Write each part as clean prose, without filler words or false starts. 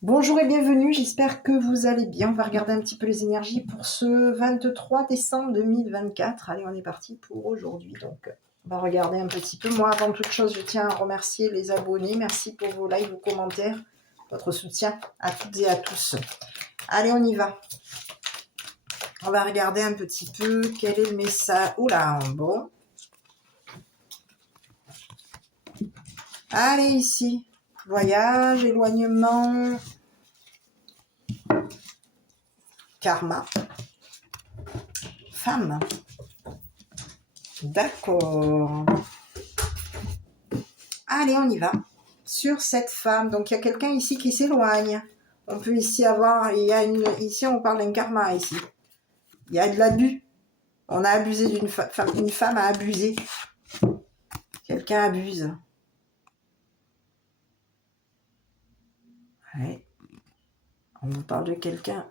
Bonjour et bienvenue, j'espère que vous allez bien. On va regarder un petit peu les énergies pour ce 23 décembre 2024. Allez, on est parti pour aujourd'hui. Donc, on va regarder un petit peu. Moi, avant toute chose, je tiens à remercier les abonnés. Merci pour vos likes, vos commentaires, votre soutien à toutes et à tous. Allez, on y va. On va regarder un petit peu quel est le message. Oula, bon. Allez, ici. Voyage, éloignement, karma, femme. D'accord. Allez, on y va. Sur cette femme, donc il y a quelqu'un ici qui s'éloigne. On peut ici avoir, ici on parle d'un karma ici. Il y a de l'abus. On a abusé d'une femme, une femme a abusé. Quelqu'un abuse. Ouais. On vous parle de quelqu'un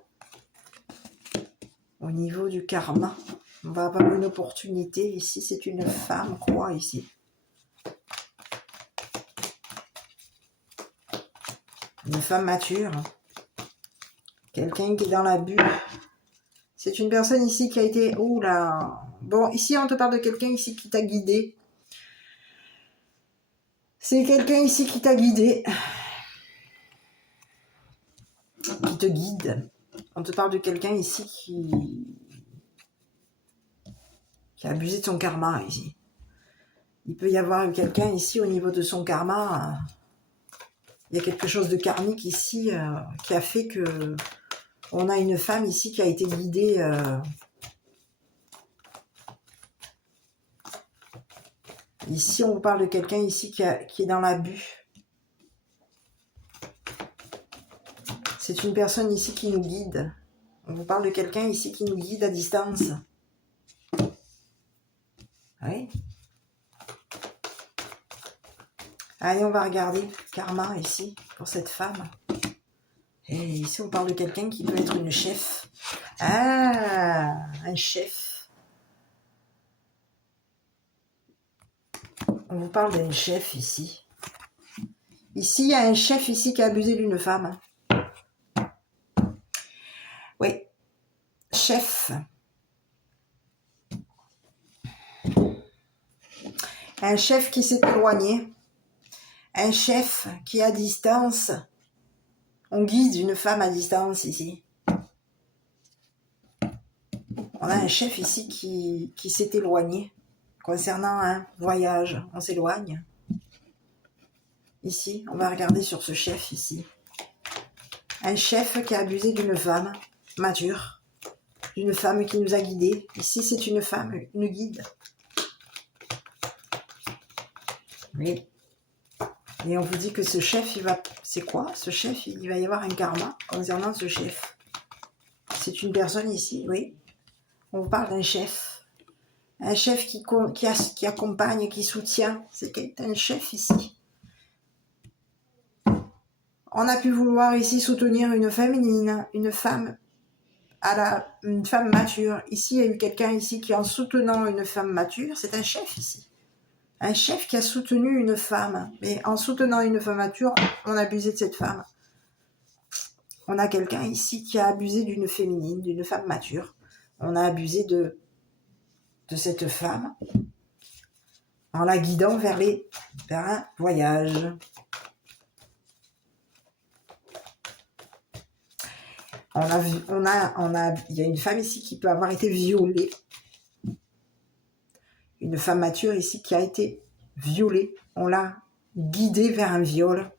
au niveau du karma. On va avoir une opportunité. Ici, c'est une femme, quoi, ici. Une femme mature. Quelqu'un qui est dans l'abus. C'est une personne ici qui a été... Oula. Bon, ici, on te parle de quelqu'un ici qui t'a guidé. C'est quelqu'un ici qui t'a guidé. Qui te guide. On te parle de quelqu'un ici qui a abusé de son karma ici. Il peut y avoir quelqu'un ici au niveau de son karma. Il y a quelque chose de karmique ici qui a fait que on a une femme ici qui a été guidée. Ici, on vous parle de quelqu'un ici qui est dans l'abus. C'est une personne ici qui nous guide. On vous parle de quelqu'un ici qui nous guide à distance. Oui. Allez, on va regarder karma ici pour cette femme. Et ici, on parle de quelqu'un qui peut être une chef. Ah, un chef. On vous parle d'un chef ici. Ici, il y a un chef ici qui a abusé d'une femme. Oui, chef. Un chef qui s'est éloigné. Un chef qui est à distance. On guide une femme à distance ici. On a un chef ici qui s'est éloigné. Concernant un voyage, on s'éloigne. Ici, on va regarder sur ce chef ici. Un chef qui a abusé d'une femme mature. D'une femme qui nous a guidés. Ici, c'est une femme, une guide. Oui. Et on vous dit que ce chef, il va... C'est quoi ce chef? Il va y avoir un karma concernant ce chef. C'est une personne ici, oui. On vous parle d'un chef. Un chef qui accompagne, qui soutient. C'est un chef ici. On a pu vouloir ici soutenir une féminine, une femme une femme mature. Ici, il y a eu quelqu'un ici qui, en soutenant une femme mature, c'est un chef ici. Un chef qui a soutenu une femme. Mais en soutenant une femme mature, on a abusé de cette femme. On a quelqu'un ici qui a abusé d'une féminine, d'une femme mature. On a abusé de cette femme en la guidant vers un voyage. Il y a une femme ici qui peut avoir été violée. Une femme mature ici qui a été violée. On l'a guidée vers un viol.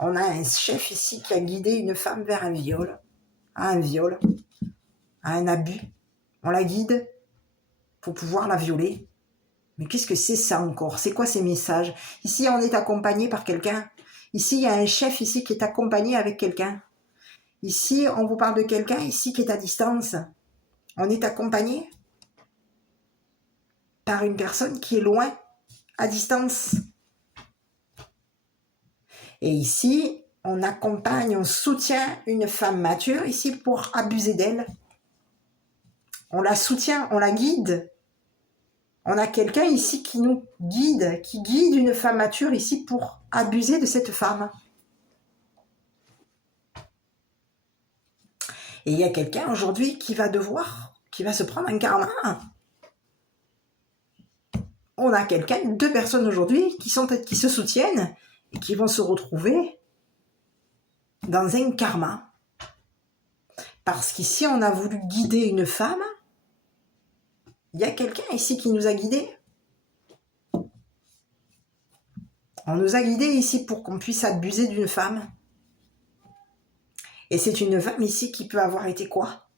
On a un chef ici qui a guidé une femme vers un viol, à un abus. On la guide pour pouvoir la violer. Mais qu'est-ce que c'est ça encore? C'est quoi ces messages? Ici, on est accompagné par quelqu'un. Ici, il y a un chef ici qui est accompagné avec quelqu'un. Ici, on vous parle de quelqu'un ici qui est à distance. On est accompagné par une personne qui est loin, à distance. Et ici, on accompagne, on soutient une femme mature ici pour abuser d'elle. On la soutient, on la guide. On a quelqu'un ici qui nous guide, qui guide une femme mature ici pour abuser de cette femme. Et il y a quelqu'un aujourd'hui qui va se prendre un karma. On a deux personnes aujourd'hui qui se soutiennent et qui vont se retrouver dans un karma. Parce qu'ici, on a voulu guider une femme. Il y a quelqu'un ici qui nous a guidés. On nous a guidés ici pour qu'on puisse abuser d'une femme. Et c'est une femme ici qui peut avoir été quoi?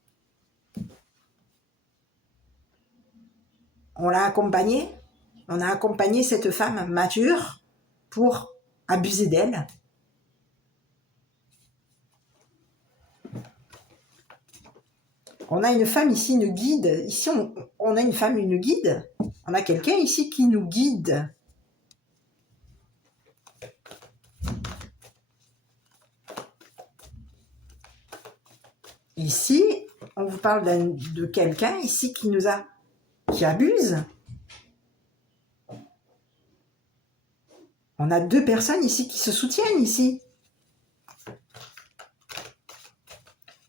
On l'a accompagnée. On a accompagné cette femme mature pour abuser d'elle. On a une femme ici, une guide. Ici, on a une femme, une guide. On a quelqu'un ici qui nous guide. Ici, on vous parle de quelqu'un ici qui abuse. On a deux personnes ici qui se soutiennent ici.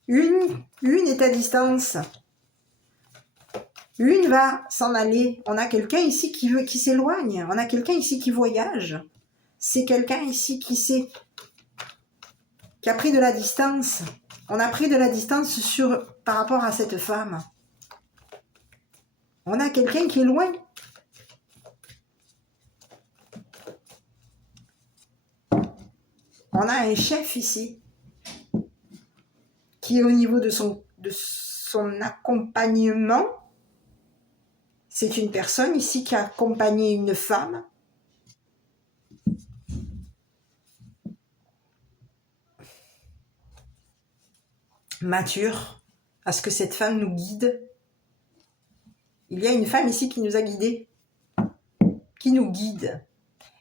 Une est à distance. Une va s'en aller. On a quelqu'un ici qui s'éloigne. On a quelqu'un ici qui voyage. C'est quelqu'un ici qui a pris de la distance. On a pris de la distance par rapport à cette femme. On a quelqu'un qui est loin. On a un chef ici qui est au niveau de son accompagnement. C'est une personne ici qui a accompagné une femme. Mature, à ce que cette femme nous guide. Il y a une femme ici qui nous a guidés, qui nous guide.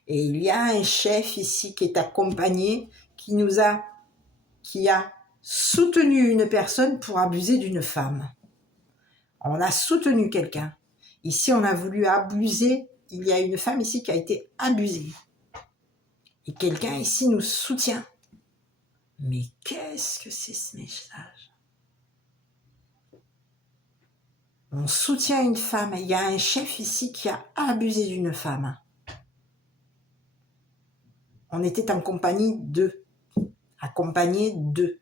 Et il y a un chef ici qui est accompagné, qui a soutenu une personne pour abuser d'une femme. On a soutenu quelqu'un. Ici, on a voulu abuser. Il y a une femme ici qui a été abusée. Et quelqu'un ici nous soutient. Mais qu'est-ce que c'est ce message? On soutient une femme. Il y a un chef ici qui a abusé d'une femme. On était en compagnie d'eux. Accompagné de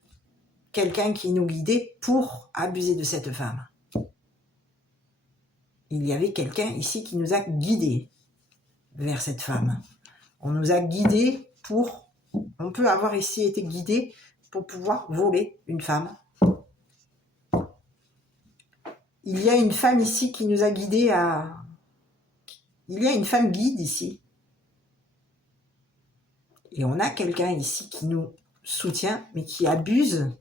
quelqu'un qui nous guidait pour abuser de cette femme. Il y avait quelqu'un ici qui nous a guidés vers cette femme. On nous a guidés on peut avoir ici été guidé pour pouvoir voler une femme. Il y a une femme ici qui nous a guidés Il y a une femme guide ici. Et on a quelqu'un ici qui nous soutient, mais qui abuse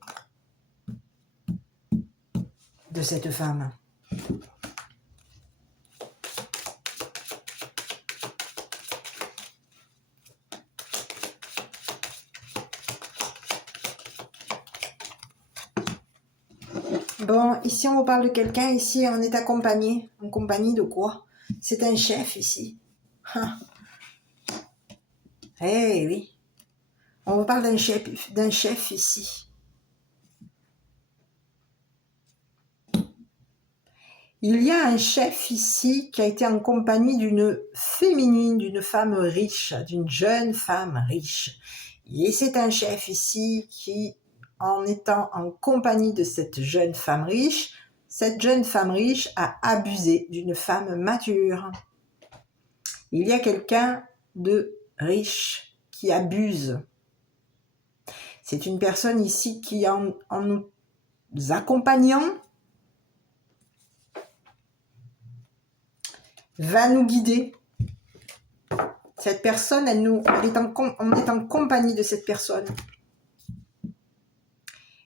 de cette femme. Bon, ici on vous parle de quelqu'un, ici on est accompagné. En compagnie de quoi? C'est un chef ici. Eh oui. On vous parle d'un chef ici. Il y a un chef ici qui a été en compagnie d'une féminine, d'une femme riche, d'une jeune femme riche. Et c'est un chef ici qui, en étant en compagnie de cette jeune femme riche a abusé d'une femme mature. Il y a quelqu'un de riche qui abuse. C'est une personne ici qui, en nous accompagnant, va nous guider. Cette personne, on est en compagnie de cette personne.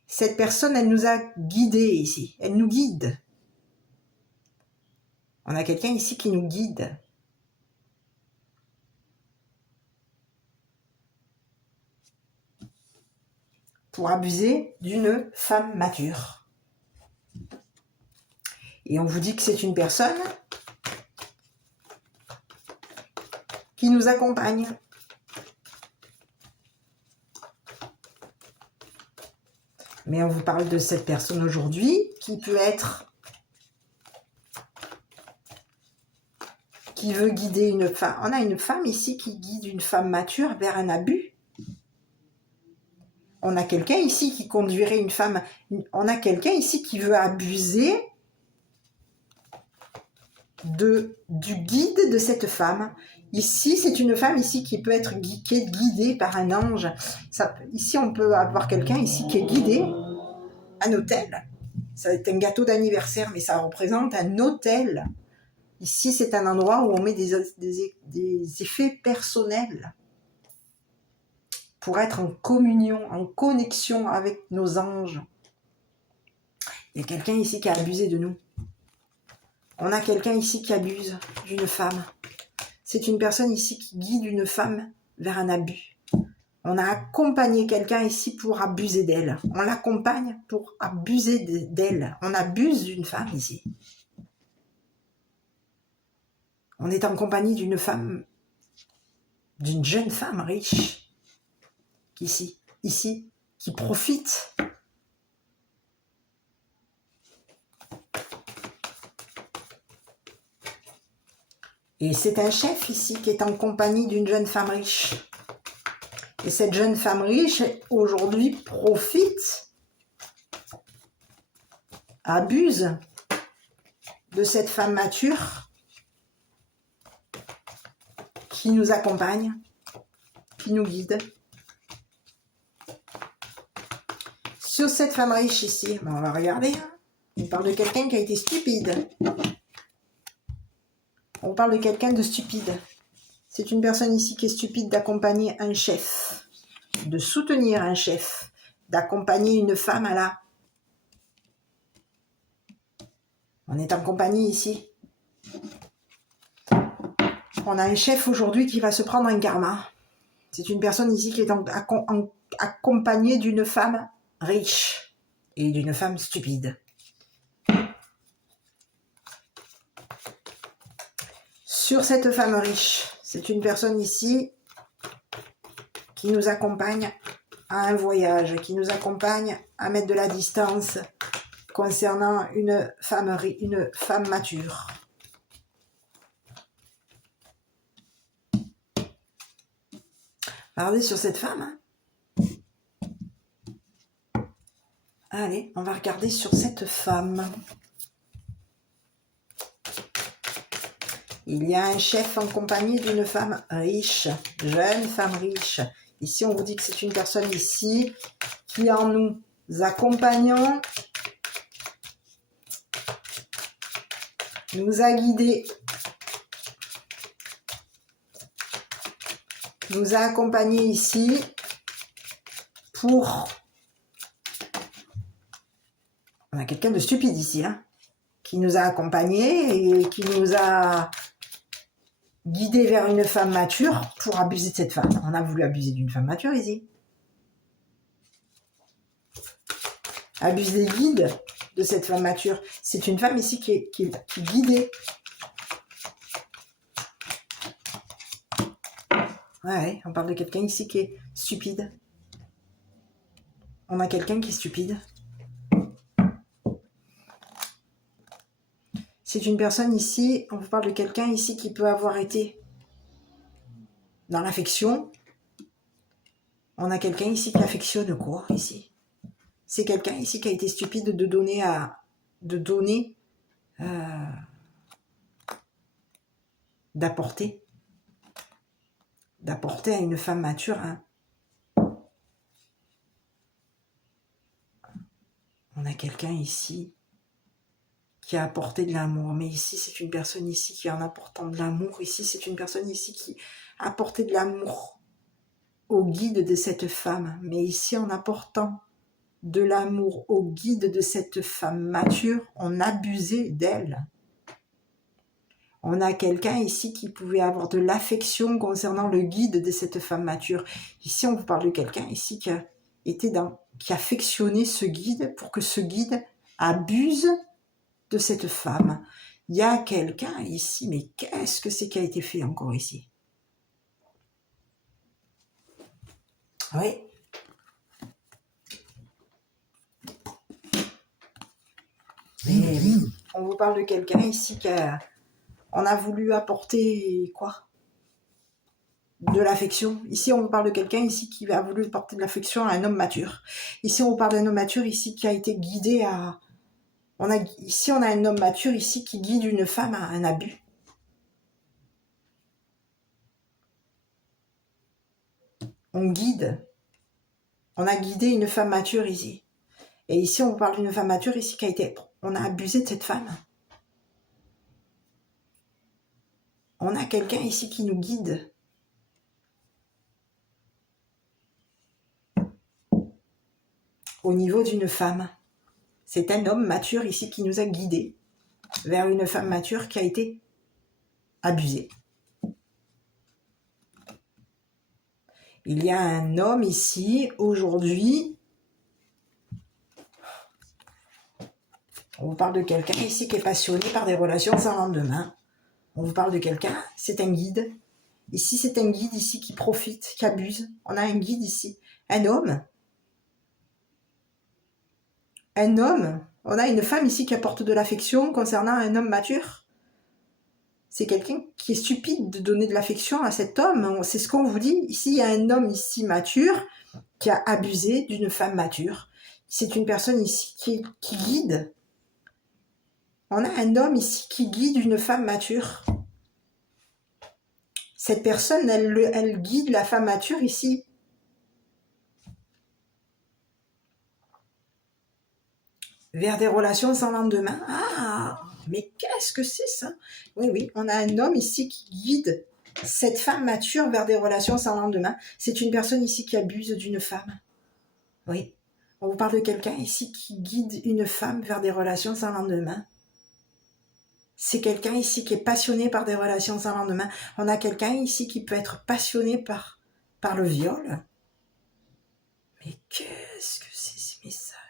Cette personne, elle nous a guidés ici. Elle nous guide. On a quelqu'un ici qui nous guide. Pour abuser d'une femme mature. Et on vous dit que c'est une personne qui nous accompagne. Mais on vous parle de cette personne aujourd'hui qui peut être... qui veut guider une femme. On a une femme ici qui guide une femme mature vers un abus. On a quelqu'un ici qui conduirait une femme... On a quelqu'un ici qui veut abuser du guide de cette femme. Ici, c'est une femme ici qui peut être guidée par un ange. Ici, on peut avoir quelqu'un ici qui est guidé. Un hôtel. Ça va être un gâteau d'anniversaire, mais ça représente un hôtel. Ici, c'est un endroit où on met des effets personnels pour être en communion, en connexion avec nos anges. Il y a quelqu'un ici qui a abusé de nous. On a quelqu'un ici qui abuse d'une femme. C'est une personne ici qui guide une femme vers un abus. On a accompagné quelqu'un ici pour abuser d'elle. On l'accompagne pour abuser d'elle. On abuse d'une femme ici. On est en compagnie d'une femme, d'une jeune femme riche, ici, qui profite. Et c'est un chef ici qui est en compagnie d'une jeune femme riche. Et cette jeune femme riche, aujourd'hui, profite, abuse de cette femme mature qui nous accompagne, qui nous guide. Sur cette femme riche ici, on va regarder. On parle de quelqu'un qui a été stupide. On parle de quelqu'un de stupide. C'est une personne ici qui est stupide d'accompagner un chef, de soutenir un chef, d'accompagner une femme à la... On est en compagnie ici. On a un chef aujourd'hui qui va se prendre un karma. C'est une personne ici qui est accompagnée d'une femme riche et d'une femme stupide. Sur cette femme riche, c'est une personne ici qui nous accompagne à un voyage, qui nous accompagne à mettre de la distance concernant une femme mature. Regardez sur cette femme. Allez, on va regarder sur cette femme. Il y a un chef en compagnie d'une femme riche, jeune femme riche. Ici, on vous dit que c'est une personne ici qui, en nous accompagnant, nous a guidés, nous a accompagnés ici pour... On a quelqu'un de stupide ici, hein, qui nous a accompagnés et qui nous a guidés vers une femme mature pour abuser de cette femme. On a voulu abuser d'une femme mature ici. Abuser des guides de cette femme mature. C'est une femme ici qui est guidée. Ouais, on parle de quelqu'un ici qui est stupide. On a quelqu'un qui est stupide. C'est une personne ici, on vous parle de quelqu'un ici qui peut avoir été dans l'affection. On a quelqu'un ici qui affectionne quoi ici? C'est quelqu'un ici qui a été stupide de donner, d'apporter à une femme mature. Hein. On a quelqu'un ici qui a apporté de l'amour. Mais ici, c'est une personne ici qui, en apportant de l'amour, ici, c'est une personne ici qui a apporté de l'amour au guide de cette femme. Mais ici, en apportant de l'amour au guide de cette femme mature, on abusait d'elle. On a quelqu'un ici qui pouvait avoir de l'affection concernant le guide de cette femme mature. Ici, on vous parle de quelqu'un ici qui affectionnait ce guide pour que ce guide abuse de cette femme. Il y a quelqu'un ici, mais qu'est-ce que c'est qui a été fait encore ici? Oui. Et on vous parle de quelqu'un ici on a voulu apporter quoi? De l'affection. Ici, on vous parle de quelqu'un ici qui a voulu apporter de l'affection à un homme mature. Ici, on vous parle d'un homme mature ici qui a été guidé à... Ici, on a un homme mature ici qui guide une femme à un abus. On guide. On a guidé une femme mature ici. Et ici, on vous parle d'une femme mature ici qui a été... On a abusé de cette femme. On a quelqu'un ici qui nous guide. Au niveau d'une femme. C'est un homme mature ici qui nous a guidés vers une femme mature qui a été abusée. Il y a un homme ici, aujourd'hui, on vous parle de quelqu'un ici qui est passionné par des relations sans lendemain. On vous parle de quelqu'un, c'est un guide. Ici, c'est un guide ici qui profite, qui abuse. On a un guide ici, un homme. Un homme, on a une femme ici qui apporte de l'affection concernant un homme mature. C'est quelqu'un qui est stupide de donner de l'affection à cet homme. C'est ce qu'on vous dit. Ici, il y a un homme ici mature qui a abusé d'une femme mature. C'est une personne ici qui guide. On a un homme ici qui guide une femme mature. Cette personne, elle guide la femme mature ici. Vers des relations sans lendemain. Ah, mais qu'est-ce que c'est ça? Oui, on a un homme ici qui guide cette femme mature vers des relations sans lendemain. C'est une personne ici qui abuse d'une femme. Oui, on vous parle de quelqu'un ici qui guide une femme vers des relations sans lendemain. C'est quelqu'un ici qui est passionné par des relations sans lendemain. On a quelqu'un ici qui peut être passionné par le viol. Mais qu'est-ce que c'est ce message?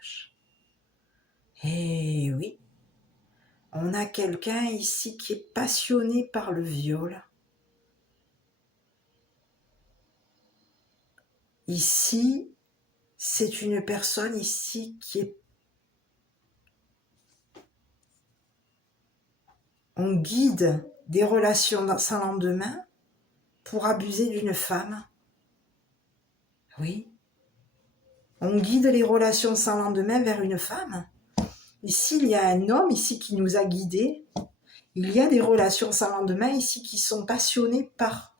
Eh oui, on a quelqu'un ici qui est passionné par le viol. Ici, c'est une personne ici qui est... On guide des relations sans lendemain pour abuser d'une femme. Oui. On guide les relations sans lendemain vers une femme. Ici, il y a un homme ici qui nous a guidés. Il y a des relations sans lendemain ici qui sont passionnées par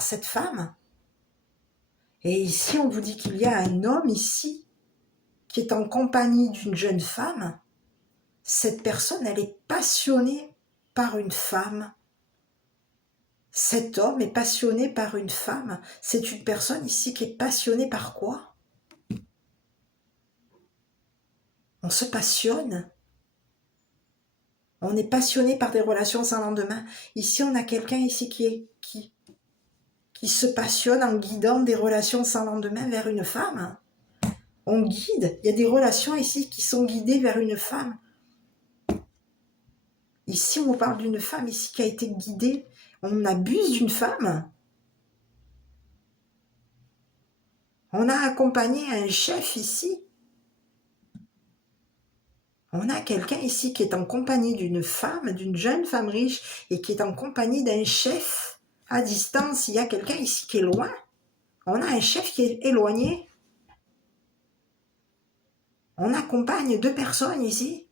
cette femme. Et ici, on vous dit qu'il y a un homme ici qui est en compagnie d'une jeune femme. Cette personne, elle est passionnée par une femme. Cet homme est passionné par une femme. C'est une personne ici qui est passionnée par quoi? On se passionne. On est passionné par des relations sans lendemain. Ici, on a quelqu'un ici qui se passionne en guidant des relations sans lendemain vers une femme. On guide. Il y a des relations ici qui sont guidées vers une femme. Ici, on parle d'une femme ici qui a été guidée. On abuse d'une femme. On a accompagné un chef ici. On a quelqu'un ici qui est en compagnie d'une femme, d'une jeune femme riche, et qui est en compagnie d'un chef à distance. Il y a quelqu'un ici qui est loin. On a un chef qui est éloigné. On accompagne deux personnes ici.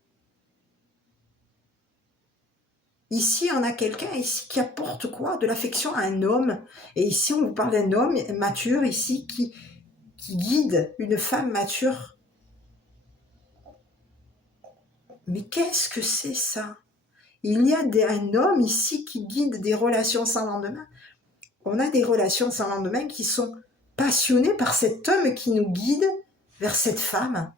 Ici, on a quelqu'un ici qui apporte quoi? De l'affection à un homme. Et ici, on vous parle d'un homme mature ici qui guide une femme mature. Mais qu'est-ce que c'est ça? Il y a un homme ici qui guide des relations sans lendemain. On a des relations sans lendemain qui sont passionnées par cet homme qui nous guide vers cette femme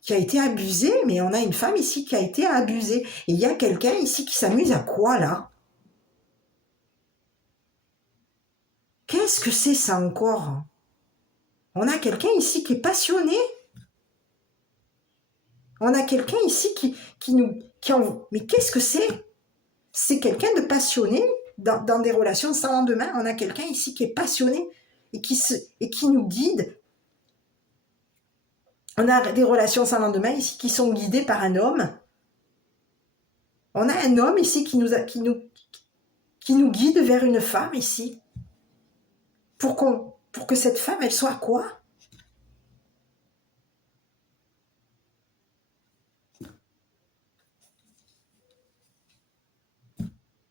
qui a été abusée. Mais on a une femme ici qui a été abusée. Et il y a quelqu'un ici qui s'amuse à quoi là? Qu'est-ce que c'est ça encore? On a quelqu'un ici qui est passionné. On a quelqu'un ici mais qu'est-ce que c'est? C'est quelqu'un de passionné dans des relations sans lendemain. On a quelqu'un ici qui est passionné et qui nous guide. On a des relations sans lendemain ici qui sont guidées par un homme. On a un homme ici qui nous guide vers une femme ici. Pour que cette femme, elle soit quoi?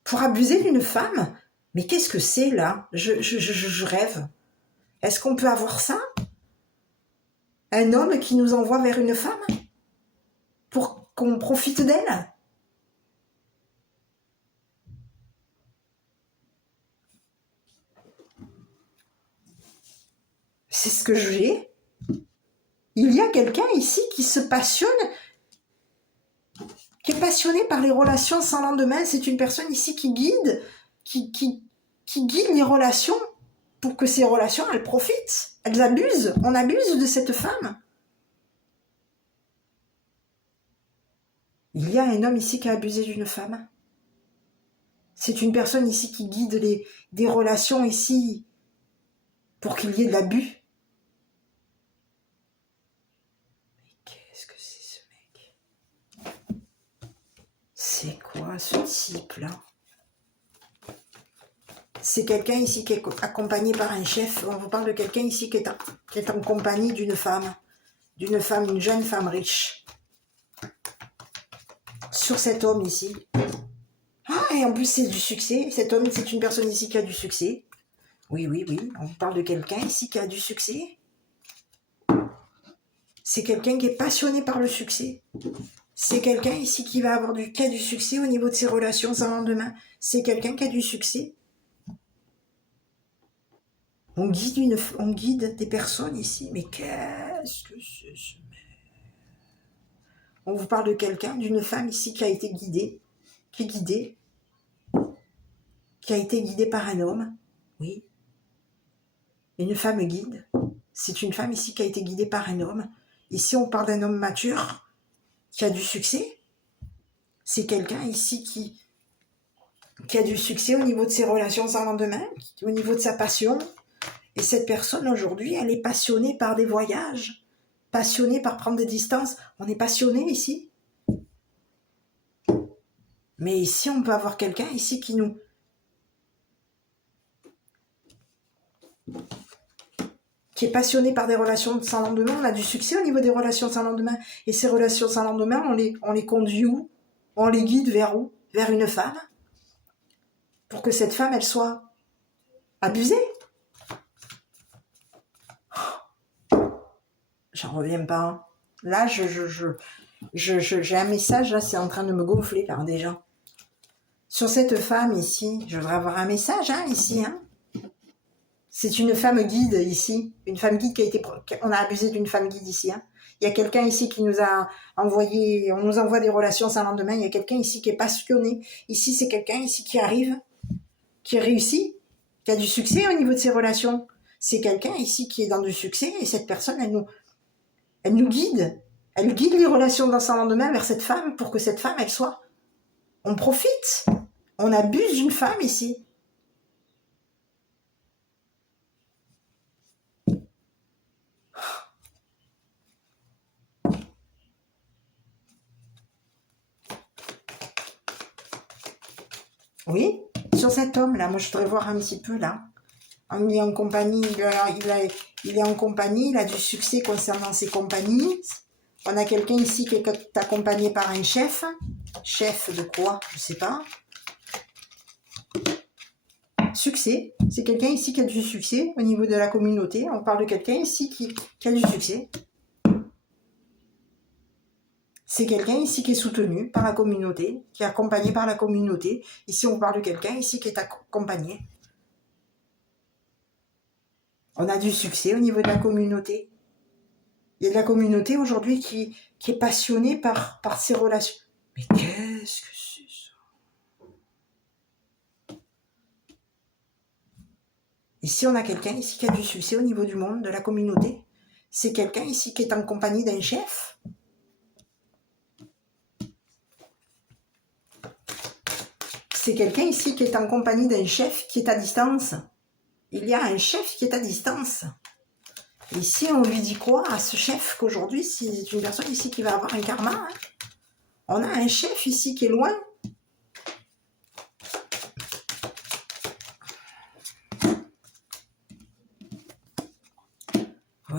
Pour abuser d'une femme? Mais qu'est-ce que c'est là? Je rêve. Est-ce qu'on peut avoir ça? Un homme qui nous envoie vers une femme? Pour qu'on profite d'elle? C'est ce que j'ai. Il y a quelqu'un ici qui se passionne, qui est passionné par les relations sans lendemain. C'est une personne ici qui guide, qui guide les relations pour que ces relations, elles profitent. Elles abusent. On abuse de cette femme. Il y a un homme ici qui a abusé d'une femme. C'est une personne ici qui guide des relations ici pour qu'il y ait de l'abus. Mais qu'est-ce que c'est ce mec? C'est quoi ce type-là? C'est quelqu'un ici qui est accompagné par un chef. On vous parle de quelqu'un ici qui est en compagnie d'une femme, une jeune femme riche. Sur cet homme ici. Ah, et en plus c'est du succès. Cet homme, c'est une personne ici qui a du succès. Oui, oui, oui. On vous parle de quelqu'un ici qui a du succès. C'est quelqu'un qui est passionné par le succès. C'est quelqu'un ici qui a du succès au niveau de ses relations sans lendemain. C'est quelqu'un qui a du succès. On guide des personnes ici. Mais qu'est-ce que c'est ce mec? On vous parle de quelqu'un, d'une femme ici qui a été guidée, qui a été guidée par un homme. Oui. Une femme guide. C'est une femme ici qui a été guidée par un homme. Ici, on parle d'un homme mature qui a du succès. C'est quelqu'un ici qui a du succès au niveau de ses relations sans lendemain, au niveau de sa passion. Et cette personne, aujourd'hui, elle est passionnée par des voyages, passionnée par prendre des distances. On est passionné ici. Mais ici, on peut avoir quelqu'un ici qui est passionné par des relations sans lendemain. On a du succès au niveau des relations sans lendemain. Et ces relations sans lendemain, on les conduit où? On les guide vers où? Vers une femme. Pour que cette femme, elle soit abusée. J'en reviens pas. Là, j'ai un message, là, c'est en train de me gonfler, là, déjà. Sur cette femme, ici, je voudrais avoir un message, hein, ici, hein. C'est une femme guide, ici. Une femme guide on a abusé d'une femme guide, ici, hein. Il y a quelqu'un ici qui nous a envoyé, on nous envoie des relations sans lendemain. Il y a quelqu'un ici qui est passionné. Ici, c'est quelqu'un ici qui arrive, qui réussit, qui a du succès au niveau de ses relations. C'est quelqu'un ici qui est dans du succès et cette personne, elle nous guide. Elle guide les relations sans lendemain vers cette femme pour que cette femme, elle soit. On profite. On abuse d'une femme ici. Oui, sur cet homme-là, moi je voudrais voir un petit peu là. Il est en compagnie, il est en compagnie, il a du succès concernant ses compagnies. On a quelqu'un ici qui est accompagné par un chef. Chef de quoi? Je sais pas. Succès. C'est quelqu'un ici qui a du succès au niveau de la communauté. On parle de quelqu'un ici qui a du succès. C'est quelqu'un ici qui est soutenu par la communauté, qui est accompagné par la communauté. Ici, on parle de quelqu'un ici qui est accompagné. On a du succès au niveau de la communauté. Il y a de la communauté aujourd'hui qui est passionnée par ces relations. Mais qu'est-ce que c'est ça? Ici, on a quelqu'un ici qui a du succès au niveau du monde, de la communauté. C'est quelqu'un ici qui est en compagnie d'un chef. C'est quelqu'un ici qui est en compagnie d'un chef qui est à distance. Il y a un chef qui est à distance. Ici, on lui dit quoi à ce chef qu'aujourd'hui, c'est une personne ici qui va avoir un karma. Hein. On a un chef ici qui est loin.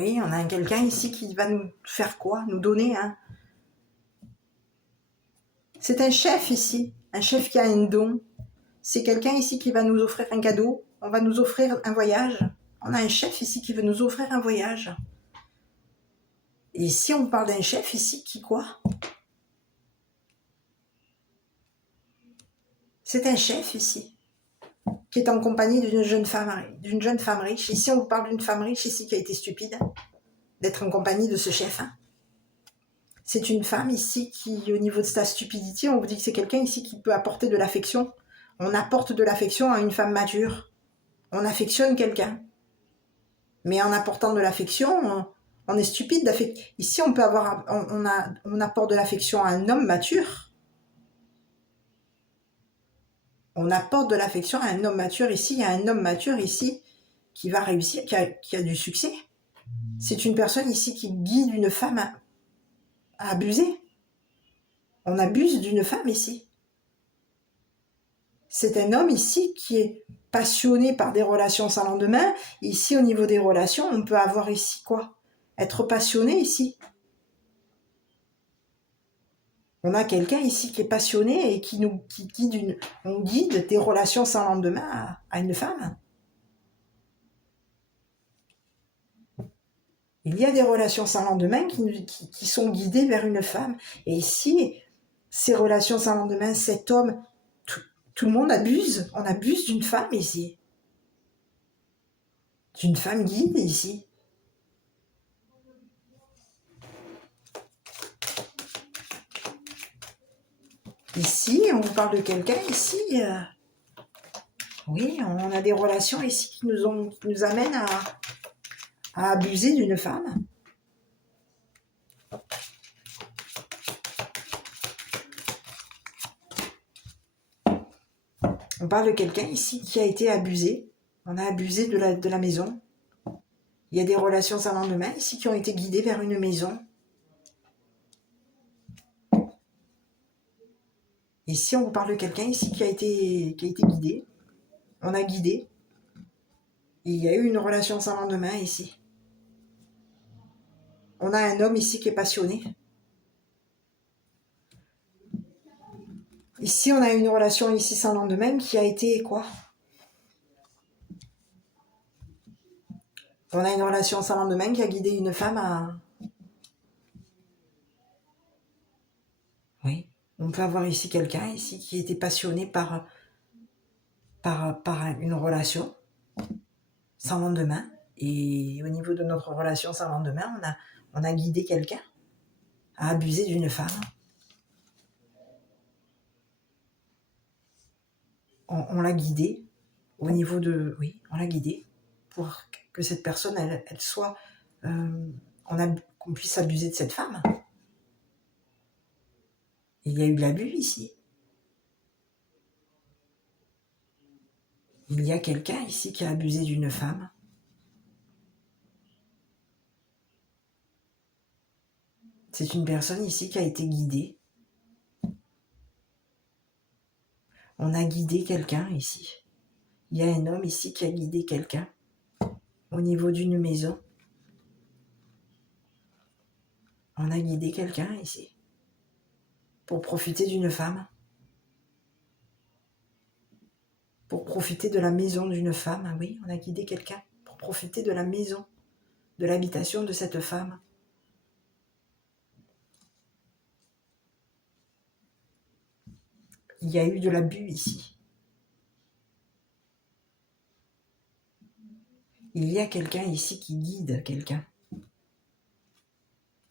Oui, on a quelqu'un ici qui va nous faire quoi? Nous donner, hein. C'est un chef ici, un chef qui a un don. C'est quelqu'un ici qui va nous offrir un cadeau. On va nous offrir un voyage. On a un chef ici qui veut nous offrir un voyage. Et ici, on parle d'un chef ici qui quoi? C'est un chef ici qui est en compagnie d'une jeune femme riche. Ici, on vous parle d'une femme riche ici qui a été stupide d'être en compagnie de ce chef. Hein. C'est une femme ici qui, au niveau de sa stupidité, on vous dit que c'est quelqu'un ici qui peut apporter de l'affection. On apporte de l'affection à une femme mature. On affectionne quelqu'un. Mais en apportant de l'affection, on est stupide d'affection. Ici, on peut avoir, on apporte de l'affection à un homme mature. On apporte de l'affection à un homme mature ici. Il y a un homme mature ici qui va réussir, qui a du succès. C'est une personne ici qui guide une femme à abuser. On abuse d'une femme ici. C'est un homme ici qui est passionné par des relations sans lendemain. Ici, au niveau des relations, on peut avoir ici quoi? Être passionné ici. On a quelqu'un ici qui est passionné et qui guide on guide des relations sans lendemain à une femme. Il y a des relations sans lendemain qui sont guidées vers une femme. Et ici, ces relations sans lendemain, cet homme, tout le monde abuse. On abuse d'une femme ici. D'une femme guide ici. Ici, on vous parle de quelqu'un ici. Oui, on a des relations ici qui nous amènent à abuser d'une femme. On parle de quelqu'un ici qui a été abusé. On a abusé de la maison. Il y a des relations sans lendemain ici qui ont été guidées vers une maison. Ici, on vous parle de quelqu'un ici qui a été guidé. On a guidé. Et il y a eu une relation sans lendemain ici. On a un homme ici qui est passionné. Ici, on a une relation ici sans lendemain qui a été quoi? On a une relation sans lendemain qui a guidé une femme à... Oui, on peut avoir ici quelqu'un ici qui était passionné par une relation sans lendemain. Et au niveau de notre relation sans lendemain, on a guidé quelqu'un à abuser d'une femme. On l'a guidé au niveau de... Oui, on l'a guidé pour que cette personne, elle soit... qu'on puisse abuser de cette femme. Il y a eu de l'abus ici. Il y a quelqu'un ici qui a abusé d'une femme. C'est une personne ici qui a été guidée. On a guidé quelqu'un ici. Il y a un homme ici qui a guidé quelqu'un au niveau d'une maison. On a guidé quelqu'un ici pour profiter d'une femme. Pour profiter de la maison d'une femme. Oui, on a guidé quelqu'un pour profiter de la maison, de l'habitation de cette femme. Il y a eu de l'abus ici. Il y a quelqu'un ici qui guide quelqu'un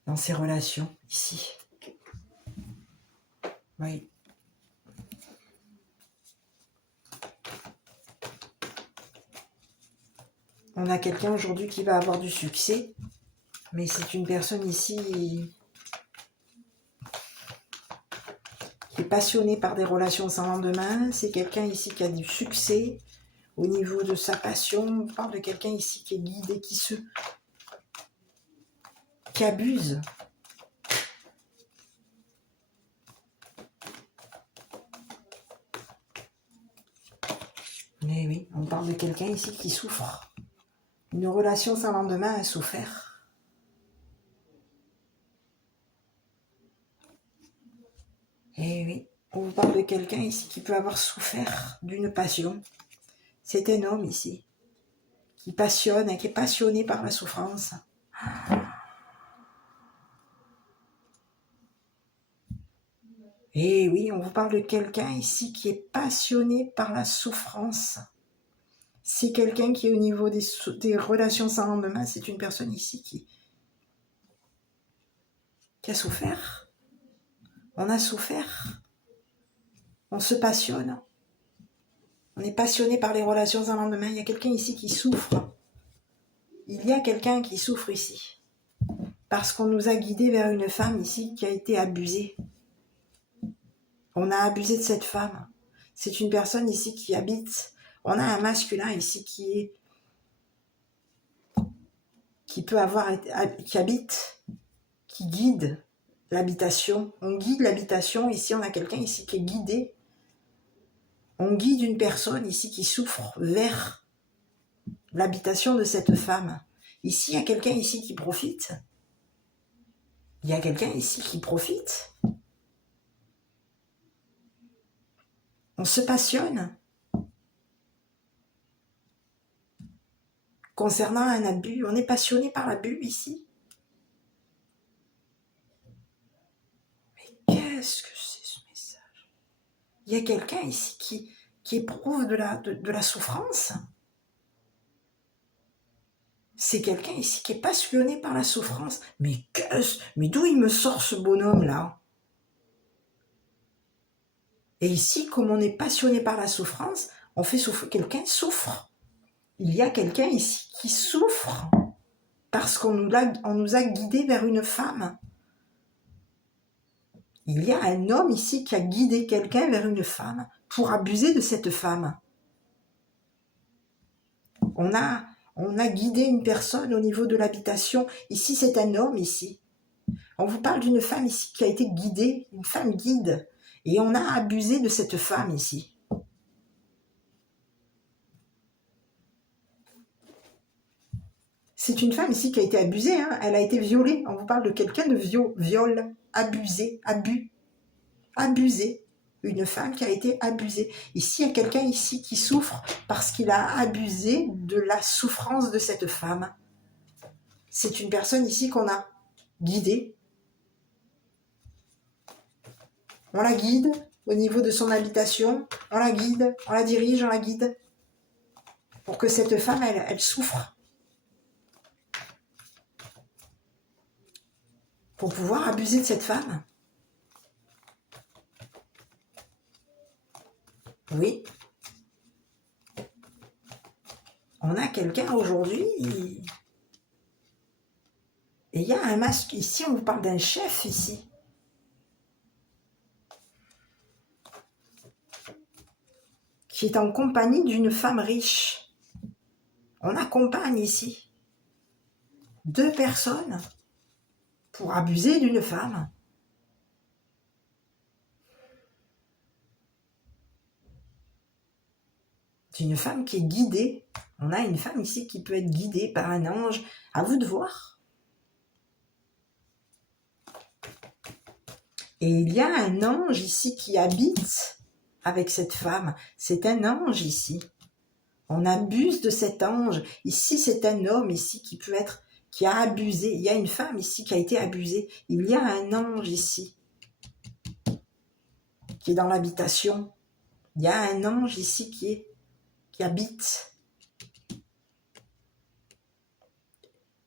dans ses relations ici. Oui. On a quelqu'un aujourd'hui qui va avoir du succès, mais c'est une personne ici qui est passionnée par des relations sans lendemain. C'est quelqu'un ici qui a du succès au niveau de sa passion. On parle de quelqu'un ici qui est guidé, qui abuse. Mais oui, on parle de quelqu'un ici qui souffre. Une relation sans lendemain a souffert. Et oui, on vous parle de quelqu'un ici qui peut avoir souffert d'une passion. C'est un homme ici qui passionne, qui est passionné par la souffrance. Et oui, on vous parle de quelqu'un ici qui est passionné par la souffrance. C'est quelqu'un qui est au niveau des relations sans lendemain. C'est une personne ici qui a souffert. On a souffert. On se passionne. On est passionné par les relations sans lendemain. Il y a quelqu'un ici qui souffre. Il y a quelqu'un qui souffre ici. Parce qu'on nous a guidés vers une femme ici qui a été abusée. On a abusé de cette femme. C'est une personne ici qui habite. On a un masculin ici qui habite, qui guide l'habitation. On guide l'habitation. Ici, on a quelqu'un ici qui est guidé. On guide une personne ici qui souffre vers l'habitation de cette femme. Ici, il y a quelqu'un ici qui profite. Il y a quelqu'un ici qui profite. On se passionne. Concernant un abus, on est passionné par l'abus ici. Mais qu'est-ce que c'est ce message? Il y a quelqu'un ici qui éprouve de la souffrance. C'est quelqu'un ici qui est passionné par la souffrance. Mais d'où il me sort ce bonhomme-là? Et ici, comme on est passionné par la souffrance, on fait souffrir. Quelqu'un souffre. Il y a quelqu'un ici qui souffre parce qu'on nous a guidés vers une femme. Il y a un homme ici qui a guidé quelqu'un vers une femme pour abuser de cette femme. On a guidé une personne au niveau de l'habitation. Ici, c'est un homme ici. On vous parle d'une femme ici qui a été guidée, une femme guide. Et on a abusé de cette femme ici. C'est une femme ici qui a été abusée. Hein. Elle a été violée. On vous parle de quelqu'un de viol, abusé, abusé. Une femme qui a été abusée. Ici, il y a quelqu'un ici qui souffre parce qu'il a abusé de la souffrance de cette femme. C'est une personne ici qu'on a guidée. On la guide au niveau de son habitation. On la guide, on la dirige, on la guide. Pour que cette femme, elle souffre. Pour pouvoir abuser de cette femme. Oui. On a quelqu'un aujourd'hui, et il y a un masque ici, on vous parle d'un chef ici. Qui est en compagnie d'une femme riche. On accompagne ici 2 personnes pour abuser d'une femme. C'est une femme qui est guidée. On a une femme ici qui peut être guidée par un ange. À vous de voir. Et il y a un ange ici qui habite avec cette femme. C'est un ange ici. On abuse de cet ange. Ici, c'est un homme ici qui a abusé. Il y a une femme ici qui a été abusée. Il y a un ange ici qui est dans l'habitation. Il y a un ange ici qui habite.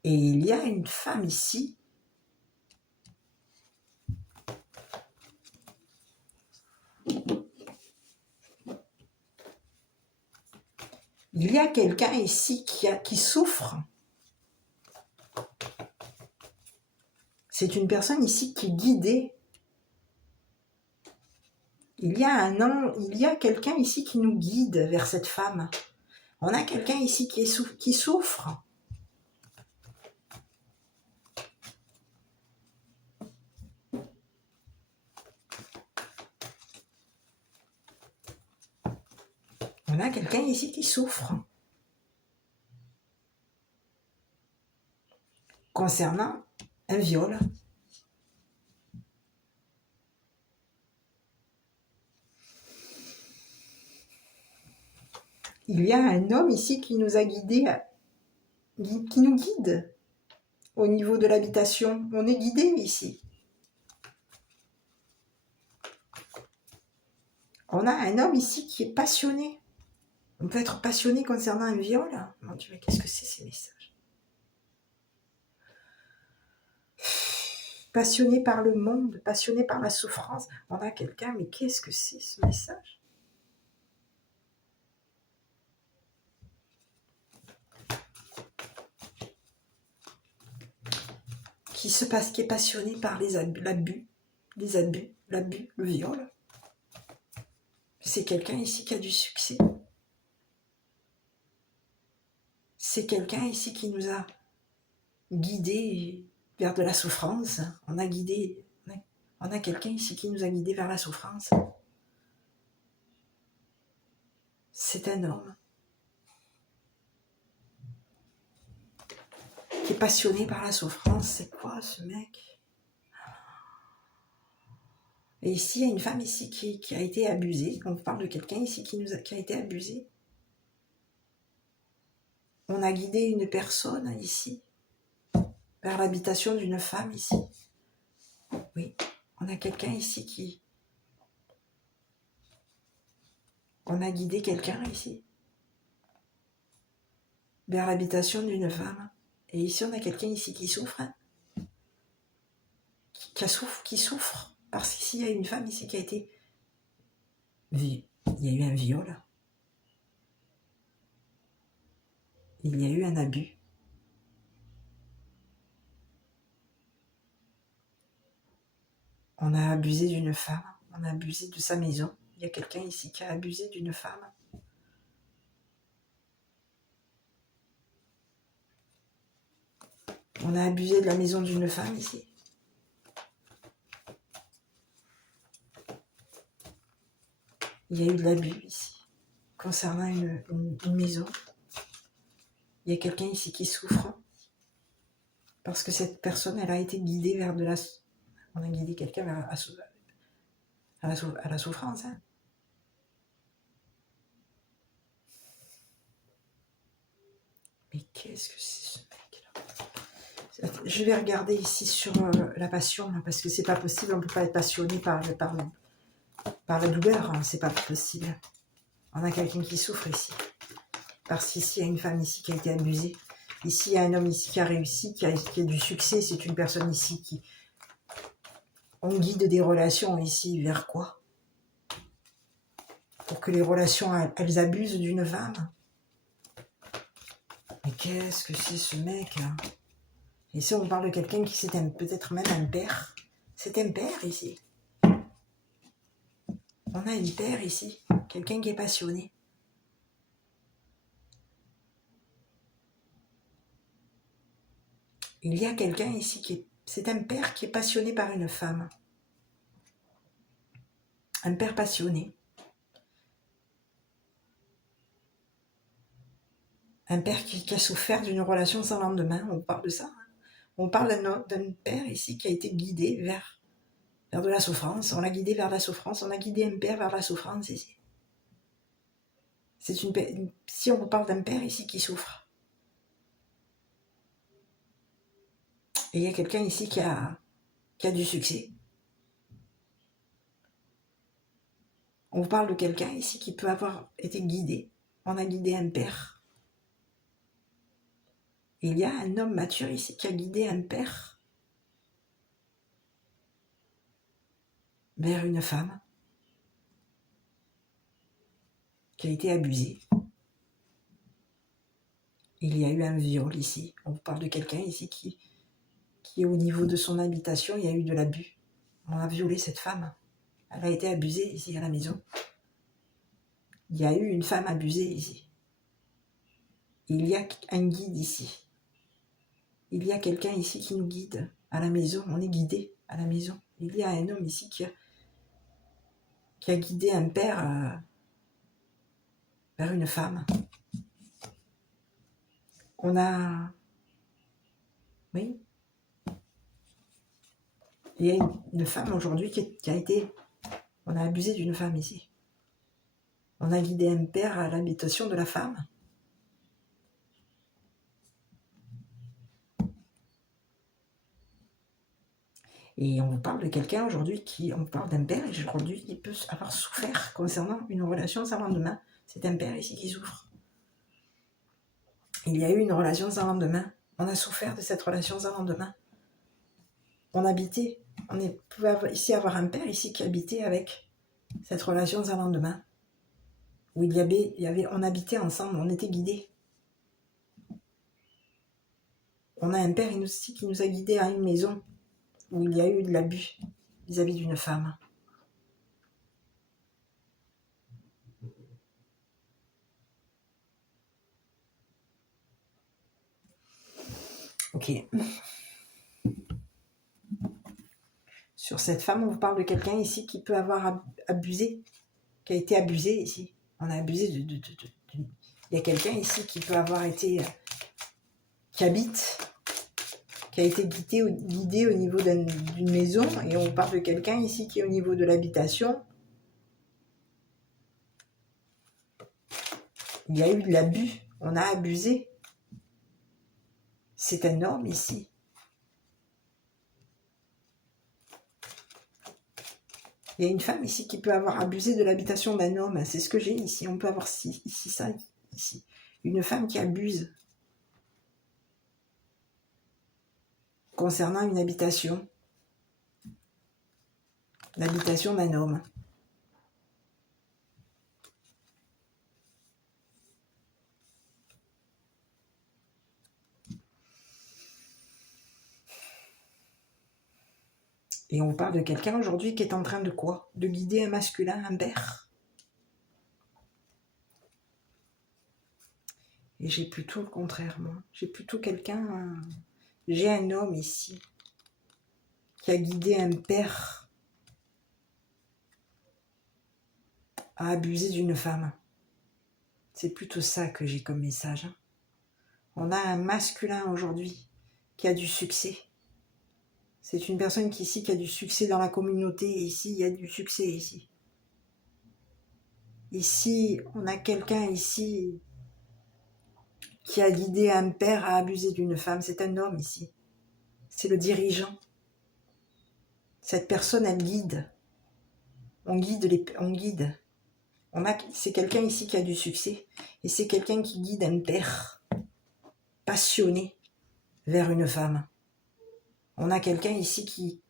Et il y a une femme ici il y a quelqu'un ici qui souffre. C'est une personne ici qui est guidée. Il y a quelqu'un ici qui nous guide vers cette femme. On a quelqu'un ici qui souffre. On a quelqu'un ici qui souffre. Concernant un viol. Il y a un homme ici qui nous a guidés, qui nous guide au niveau de l'habitation. On est guidé ici. On a un homme ici qui est passionné. On peut être passionné concernant un viol. Mon Dieu, mais qu'est-ce que c'est ces messages? Passionné par le monde, passionné par la souffrance. On a quelqu'un, mais qu'est-ce que c'est ce message? Qui est passionné par l'abus, le viol. C'est quelqu'un ici qui a du succès. C'est quelqu'un ici qui nous a guidés vers de la souffrance. On a quelqu'un ici qui nous a guidés vers la souffrance. C'est un homme qui est passionné par la souffrance. C'est quoi ce mec? Et ici, il y a une femme ici qui a été abusée. On parle de quelqu'un ici qui a été abusé. On a guidé une personne ici vers l'habitation d'une femme ici. Oui, on a quelqu'un ici qui... On a guidé quelqu'un ici vers l'habitation d'une femme. Et ici, on a quelqu'un ici qui souffre. Hein, qui souffre. Parce qu'ici, il y a une femme ici qui a été... Il y a eu un viol. Il y a eu un abus. On a abusé d'une femme. On a abusé de sa maison. Il y a quelqu'un ici qui a abusé d'une femme. On a abusé de la maison d'une femme ici. Il y a eu de l'abus ici, concernant une maison. Il y a quelqu'un ici qui souffre, parce que cette personne, elle a été guidée vers de la... On a guidé quelqu'un vers à la souffrance. Hein. Mais qu'est-ce que c'est ce mec-là? Je vais regarder ici sur la passion, parce que c'est pas possible, on ne peut pas être passionné par la douleur, hein, c'est pas possible. On a quelqu'un qui souffre ici. Parce qu'ici, il y a une femme ici qui a été abusée. Ici, il y a un homme ici qui a réussi, qui a du succès. C'est une personne ici qui... On guide des relations ici vers quoi? Pour que les relations, elles abusent d'une femme. Mais qu'est-ce que c'est ce mec hein? Ici, on parle de quelqu'un qui c'est peut-être même un père. C'est un père ici. On a une père ici. Quelqu'un qui est passionné. Il y a quelqu'un ici qui est... C'est un père qui est passionné par une femme. Un père passionné. Un père qui a souffert d'une relation sans lendemain. On parle de ça. Hein. On parle d'un père ici qui a été guidé vers de la souffrance. On l'a guidé vers la souffrance. On a guidé un père vers la souffrance ici. Si on parle d'un père ici qui souffre. Et il y a quelqu'un ici qui a du succès. On parle de quelqu'un ici qui peut avoir été guidé. On a guidé un père. Et il y a un homme mature ici qui a guidé un père vers une femme qui a été abusée. Il y a eu un viol ici. On parle de quelqu'un ici qui est au niveau de son habitation, il y a eu de l'abus. On a violé cette femme. Elle a été abusée ici à la maison. Il y a eu une femme abusée ici. Il y a un guide ici. Il y a quelqu'un ici qui nous guide à la maison. On est guidé à la maison. Il y a un homme ici qui a guidé un père vers une femme. On a... Oui. Il y a une femme aujourd'hui qui a été... On a abusé d'une femme ici. On a guidé un père à l'habitation de la femme. Et on vous parle de quelqu'un aujourd'hui on parle d'un père, et aujourd'hui, il peut avoir souffert concernant une relation sans lendemain. C'est un père ici qui souffre. Il y a eu une relation sans lendemain. On a souffert de cette relation sans lendemain. On pouvait ici avoir un père ici qui habitait avec cette relation sans lendemain. Où on habitait ensemble, on était guidés. On a un père ici qui nous a guidés à une maison où il y a eu de l'abus vis-à-vis d'une femme. Ok. Sur cette femme, on vous parle de quelqu'un ici qui peut avoir abusé, qui a été abusé ici. On a abusé de. Il y a quelqu'un ici qui peut avoir été. Qui habite, qui a été guidé au niveau d'une maison, et on parle de quelqu'un ici qui est au niveau de l'habitation. Il y a eu de l'abus, on a abusé. C'est un homme ici. Il y a une femme ici qui peut avoir abusé de l'habitation d'un homme. C'est ce que j'ai ici. On peut avoir ici ça, ici. Une femme qui abuse concernant une habitation. L'habitation d'un homme. Et on parle de quelqu'un aujourd'hui qui est en train de quoi? De guider un masculin, un père. Et j'ai plutôt le contraire, moi. J'ai plutôt quelqu'un... J'ai un homme ici qui a guidé un père à abuser d'une femme. C'est plutôt ça que j'ai comme message. On a un masculin aujourd'hui qui a du succès. C'est une personne qui a du succès dans la communauté. Ici, il y a du succès ici. Ici, on a quelqu'un ici qui a guidé un père à abuser d'une femme. C'est un homme ici. C'est le dirigeant. Cette personne, elle guide. On guide. C'est quelqu'un ici qui a du succès. Et c'est quelqu'un qui guide un père passionné vers une femme. On a quelqu'un ici qui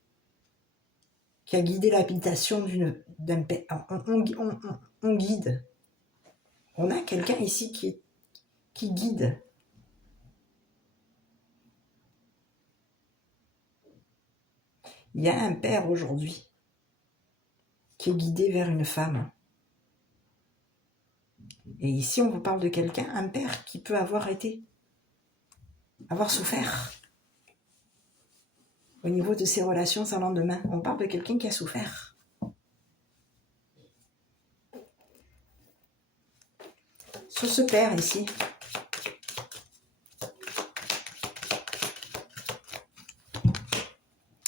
a guidé l'habitation d'un père. On guide. On a quelqu'un ici qui guide. Il y a un père aujourd'hui qui est guidé vers une femme. Et ici, on vous parle de quelqu'un, un père qui peut avoir souffert au niveau de ses relations sans lendemain. On parle de quelqu'un qui a souffert. Sur ce père ici,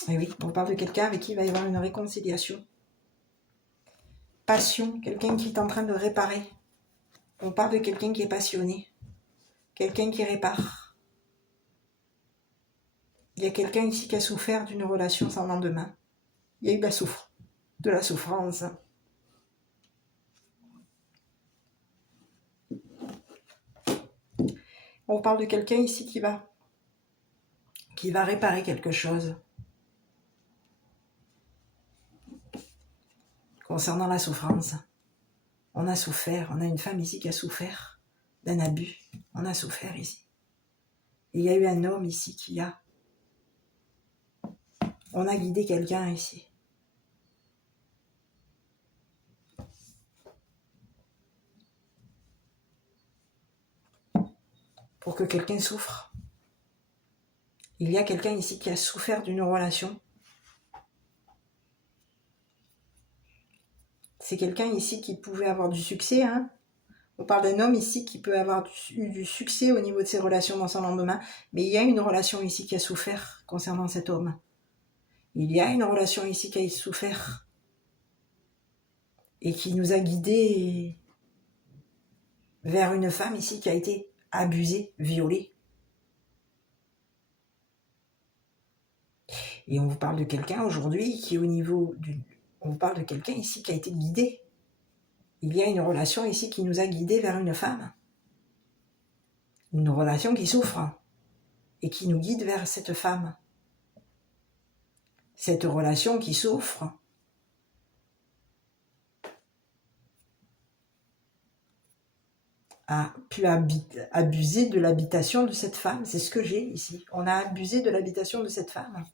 et oui, on parle de quelqu'un avec qui il va y avoir une réconciliation. Passion, quelqu'un qui est en train de réparer. On parle de quelqu'un qui est passionné, quelqu'un qui répare. Il y a quelqu'un ici qui a souffert d'une relation sans lendemain. Il y a eu de la souffrance. On parle de quelqu'un ici qui va réparer quelque chose. Concernant la souffrance, on a souffert. On a une femme ici qui a souffert d'un abus. On a souffert ici. Et il y a eu un homme ici on a guidé quelqu'un ici. Pour que quelqu'un souffre. Il y a quelqu'un ici qui a souffert d'une relation. C'est quelqu'un ici qui pouvait avoir du succès. Hein. On parle d'un homme ici qui peut avoir eu du succès au niveau de ses relations dans son lendemain. Mais il y a une relation ici qui a souffert concernant cet homme. Il y a une relation ici qui a souffert. Et qui nous a guidés vers une femme ici qui a été abusée, violée. Et on vous parle de quelqu'un aujourd'hui qui est au niveau du... On vous parle de quelqu'un ici qui a été guidé. Il y a une relation ici qui nous a guidés vers une femme. Une relation qui souffre et qui nous guide vers cette femme. Cette relation qui souffre a pu abuser de l'habitation de cette femme. C'est ce que j'ai ici. On a abusé de l'habitation de cette femme.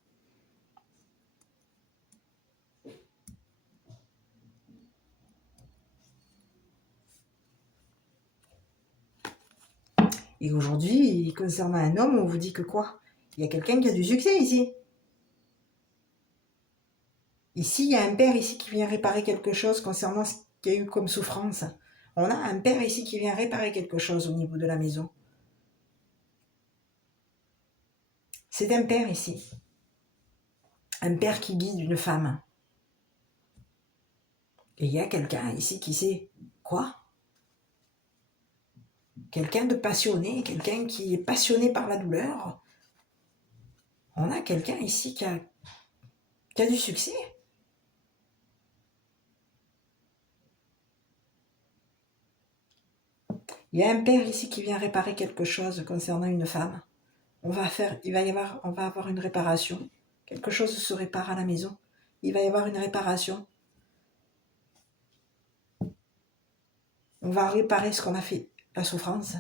Et aujourd'hui, concernant un homme, on vous dit que quoi? Il y a quelqu'un qui a du succès ici. Ici, il y a un père ici qui vient réparer quelque chose concernant ce qu'il y a eu comme souffrance. On a un père ici qui vient réparer quelque chose au niveau de la maison. C'est un père ici. Un père qui guide une femme. Et il y a quelqu'un ici qui sait quoi? Quelqu'un de passionné, quelqu'un qui est passionné par la douleur. On a quelqu'un ici qui a du succès. Il y a un père ici qui vient réparer quelque chose concernant une femme. On va avoir une réparation. Quelque chose se répare à la maison. Il va y avoir une réparation. On va réparer ce qu'on a fait, la souffrance.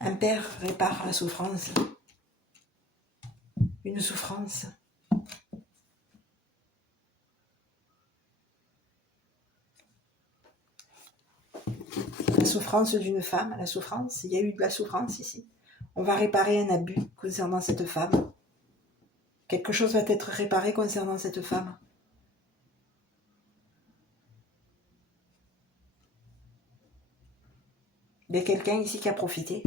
Un père répare la souffrance. Une souffrance. La souffrance d'une femme, la souffrance, il y a eu de la souffrance ici. On va réparer un abus concernant cette femme. Quelque chose va être réparé concernant cette femme. Il y a quelqu'un ici qui a profité.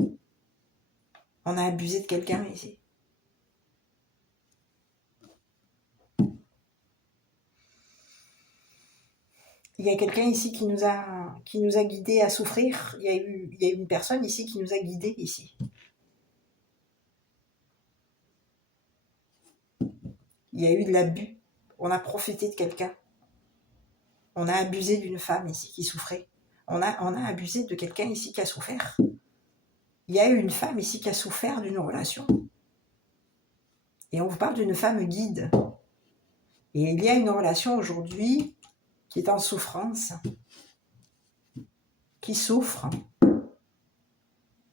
On a abusé de quelqu'un ici. Il y a quelqu'un ici qui nous a guidés à souffrir. Il y a eu une personne ici qui nous a guidés ici. Il y a eu de l'abus. On a profité de quelqu'un. On a abusé d'une femme ici qui souffrait. On a abusé de quelqu'un ici qui a souffert. Il y a eu une femme ici qui a souffert d'une relation. Et on vous parle d'une femme guide. Et il y a une relation aujourd'hui qui est en souffrance, qui souffre.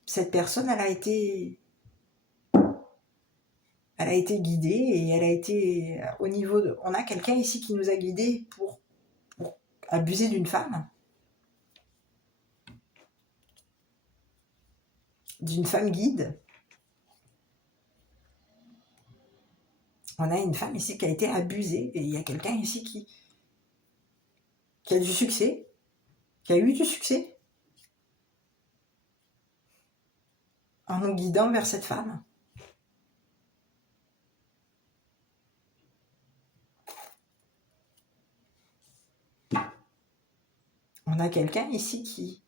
Cette personne, elle a été guidée et elle a été au niveau de... On a quelqu'un ici qui nous a guidés pour abuser d'une femme. D'une femme guide. On a une femme ici qui a été abusée et il y a quelqu'un ici qui a du succès, qui a eu du succès en nous guidant vers cette femme. On a quelqu'un ici qui...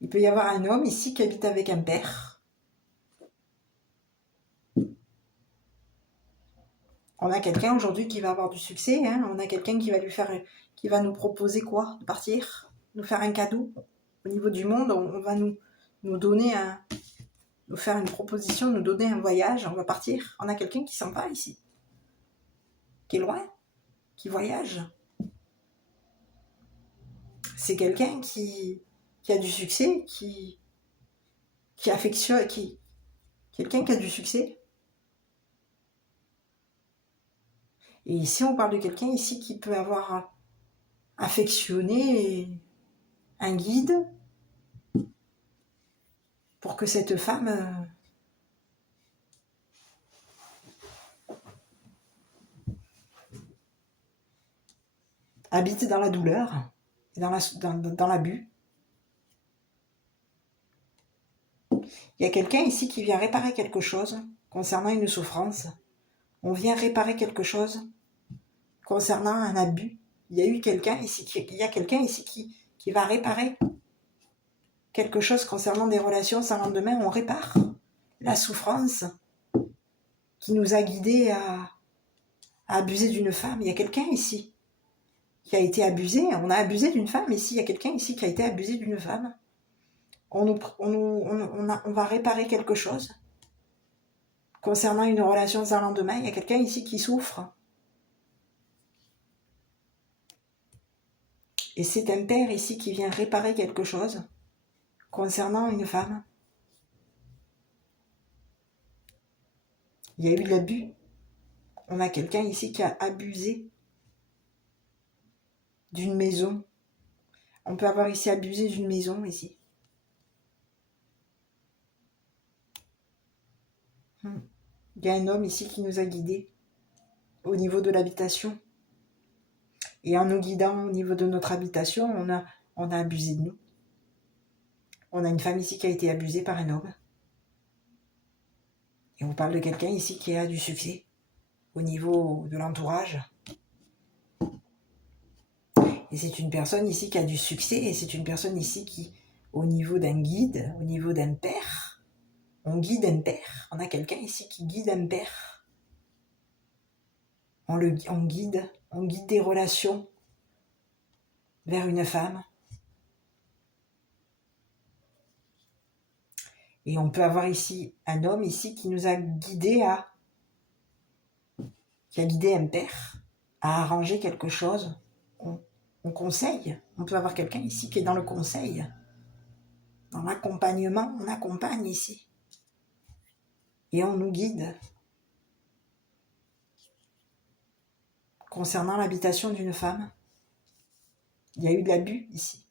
Il peut y avoir un homme ici qui habite avec un père. On a quelqu'un aujourd'hui qui va avoir du succès. Hein. On a quelqu'un qui va nous proposer quoi? De partir, nous faire un cadeau. Au niveau du monde, on va nous donner nous faire une proposition, nous donner un voyage. On va partir. On a quelqu'un qui s'en va ici, qui est loin, qui voyage. C'est quelqu'un qui a du succès, qui affectionne, quelqu'un qui a du succès. Et ici, on parle de quelqu'un ici qui peut avoir affectionné un guide pour que cette femme habite dans la douleur, dans l'abus. Il y a quelqu'un ici qui vient réparer quelque chose concernant une souffrance. On vient réparer quelque chose concernant un abus. Il y a quelqu'un ici qui va réparer quelque chose concernant des relations sans lendemain. On répare la souffrance qui nous a guidés à abuser d'une femme. Il y a quelqu'un ici qui a été abusé. On a abusé d'une femme ici. Il y a quelqu'un ici qui a été abusé d'une femme. On va réparer quelque chose concernant une relation sans lendemain. Il y a quelqu'un ici qui souffre. Et c'est un père ici qui vient réparer quelque chose concernant une femme. Il y a eu de l'abus. On a quelqu'un ici qui a abusé d'une maison. On peut avoir ici abusé d'une maison ici. Il y a un homme ici qui nous a guidés au niveau de l'habitation. Et en nous guidant au niveau de notre habitation, on a abusé de nous. On a une femme ici qui a été abusée par un homme. Et on parle de quelqu'un ici qui a du succès au niveau de l'entourage. Et c'est une personne ici qui a du succès. Et c'est une personne ici qui, au niveau d'un guide, au niveau d'un père, on guide un père. On a quelqu'un ici qui guide un père. On guide des relations vers une femme. Et on peut avoir ici un homme ici qui nous a guidé qui a guidé un père à arranger quelque chose. On conseille. On peut avoir quelqu'un ici qui est dans le conseil. Dans l'accompagnement, on accompagne ici. Et on nous guide. Concernant l'habitation d'une femme, il y a eu de l'abus ici.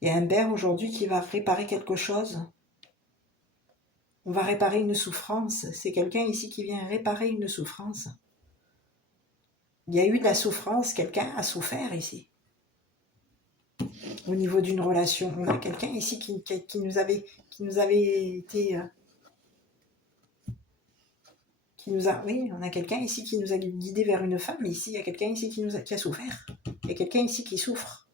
Il y a un père aujourd'hui qui va réparer quelque chose. On va réparer une souffrance. C'est quelqu'un ici qui vient réparer une souffrance. Il y a eu de la souffrance, quelqu'un a souffert ici. Au niveau d'une relation, on a quelqu'un ici qui nous avait été... Oui, on a quelqu'un ici qui nous a guidés vers une femme. Ici, il y a quelqu'un ici qui a souffert. Il y a quelqu'un ici qui souffre.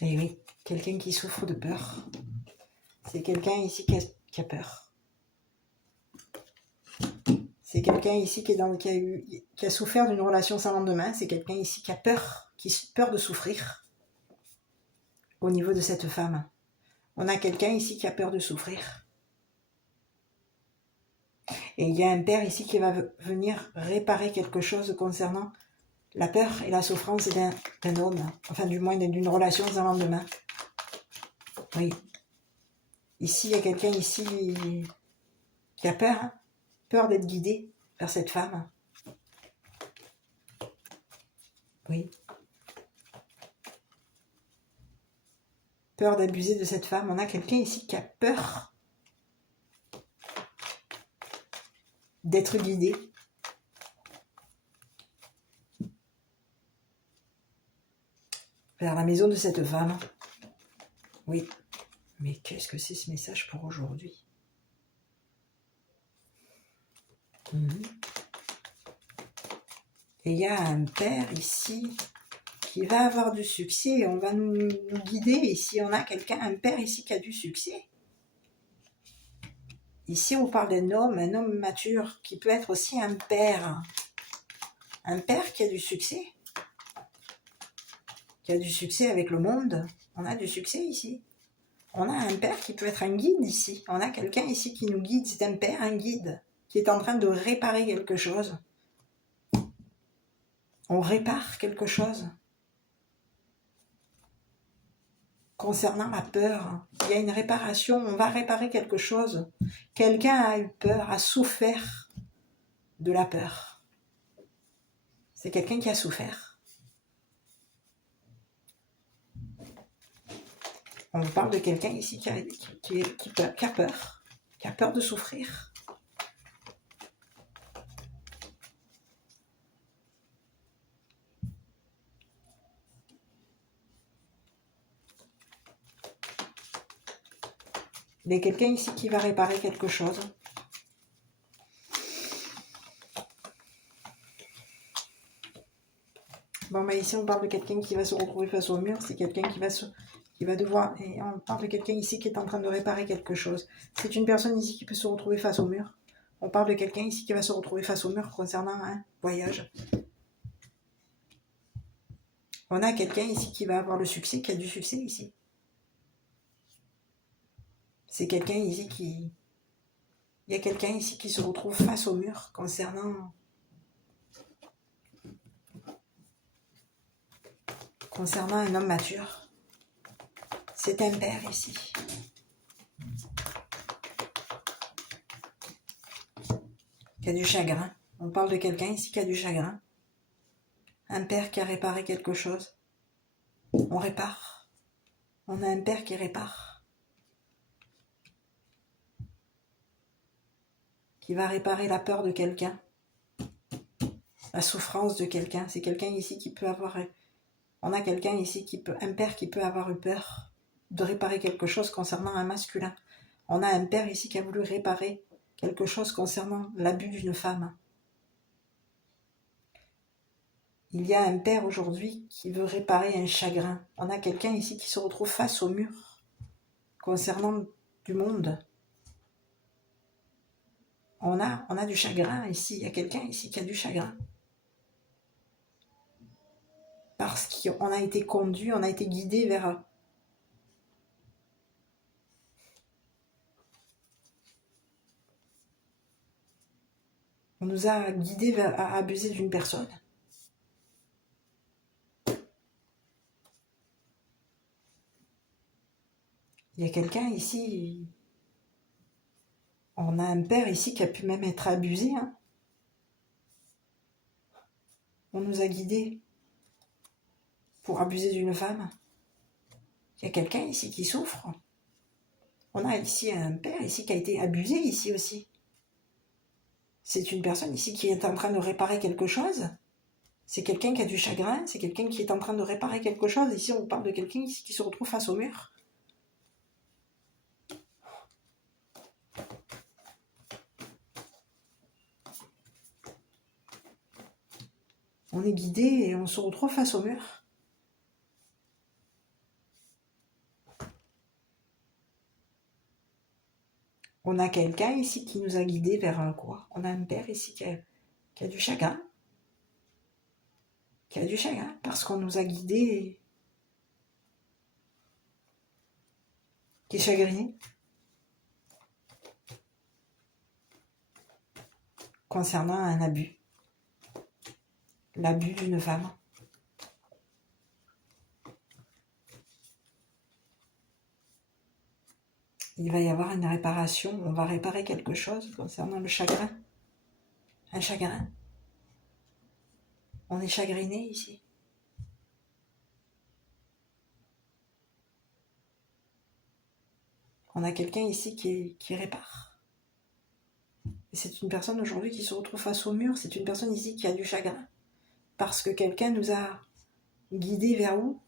Et oui, quelqu'un qui souffre de peur. C'est quelqu'un ici qui a peur. C'est quelqu'un ici qui a souffert d'une relation sans lendemain. C'est quelqu'un ici qui a peur de souffrir au niveau de cette femme. On a quelqu'un ici qui a peur de souffrir. Et il y a un père ici qui va venir réparer quelque chose concernant la peur et la souffrance d'un homme, enfin du moins d'une relation sans lendemain. Oui. Ici, il y a quelqu'un ici qui a peur d'être guidé vers cette femme. Oui. Peur d'abuser de cette femme. On a quelqu'un ici qui a peur d'être guidé. Vers la maison de cette femme. Oui. Mais qu'est-ce que c'est ce message pour aujourd'hui ? Et il y a un père ici qui va avoir du succès et on va nous guider. Ici, on a un père ici qui a du succès. Ici, on parle d'un homme, un homme mature qui peut être aussi un père. Un père qui a du succès. Qui a du succès avec le monde. On a du succès ici. On a un père qui peut être un guide ici. On a quelqu'un ici qui nous guide. C'est un père, un guide, qui est en train de réparer quelque chose. On répare quelque chose. Concernant la peur, il y a une réparation. On va réparer quelque chose. Quelqu'un a eu peur, a souffert de la peur. C'est quelqu'un qui a souffert. On vous parle de quelqu'un ici qui a peur de souffrir. Il y a quelqu'un ici qui va réparer quelque chose. Bon, mais ici, on parle de quelqu'un qui va se retrouver face au mur. C'est quelqu'un qui va devoir... Et on parle de quelqu'un ici qui est en train de réparer quelque chose. C'est une personne ici qui peut se retrouver face au mur. On parle de quelqu'un ici qui va se retrouver face au mur concernant un voyage. On a quelqu'un ici qui va avoir le succès, qui a du succès ici. C'est quelqu'un ici qui... Il y a quelqu'un ici qui se retrouve face au mur concernant un homme mature. C'est un père ici. Qui a du chagrin. On parle de quelqu'un ici qui a du chagrin. Un père qui a réparé quelque chose. On répare. On a un père qui répare. Qui va réparer la peur de quelqu'un. La souffrance de quelqu'un. C'est quelqu'un ici qui peut avoir... On a quelqu'un ici un père qui peut avoir eu peur de réparer quelque chose concernant un masculin. On a un père ici qui a voulu réparer quelque chose concernant l'abus d'une femme. Il y a un père aujourd'hui qui veut réparer un chagrin. On a quelqu'un ici qui se retrouve face au mur concernant du monde. On a du chagrin ici. Il y a quelqu'un ici qui a du chagrin. Parce qu'on a été conduit, on a été guidé vers... On nous a guidés vers à abuser d'une personne. Il y a quelqu'un ici... On a un père ici qui a pu même être abusé. Hein. On nous a guidés pour abuser d'une femme. Il y a quelqu'un ici qui souffre. On a ici un père ici qui a été abusé ici aussi. C'est une personne ici qui est en train de réparer quelque chose. C'est quelqu'un qui a du chagrin. C'est quelqu'un qui est en train de réparer quelque chose. Ici, on parle de quelqu'un ici qui se retrouve face au mur. On est guidé et on se retrouve face au mur. On a quelqu'un ici qui nous a guidés vers quoi? On a un père ici qui a du chagrin. Qui a du chagrin parce qu'on nous a guidés. Qui est chagriné. Concernant un abus. L'abus d'une femme. Il va y avoir une réparation. On va réparer quelque chose concernant le chagrin. Un chagrin. On est chagriné ici. On a quelqu'un ici qui répare. Et c'est une personne aujourd'hui qui se retrouve face au mur. C'est une personne ici qui a du chagrin. Parce que quelqu'un nous a guidés vers où?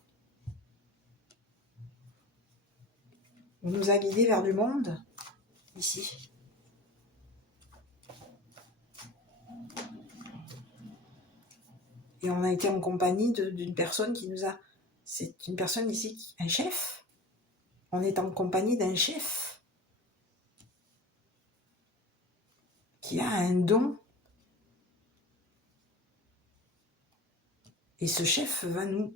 On nous a guidés vers du monde, ici. Et on a été en compagnie d'une personne qui nous a... C'est une personne ici, un chef. On est en compagnie d'un chef qui a un don. Et ce chef va nous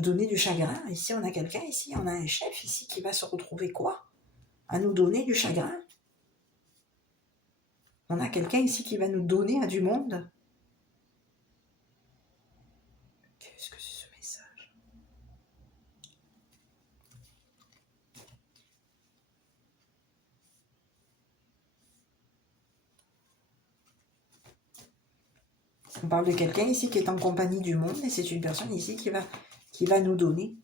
donner du chagrin. Ici, on a quelqu'un, ici, on a un chef ici qui va se retrouver quoi? À nous donner du chagrin. On a quelqu'un ici qui va nous donner à du monde. Qu'est-ce que c'est ce message? On parle de quelqu'un ici qui est en compagnie du monde et c'est une personne ici qui va nous donner.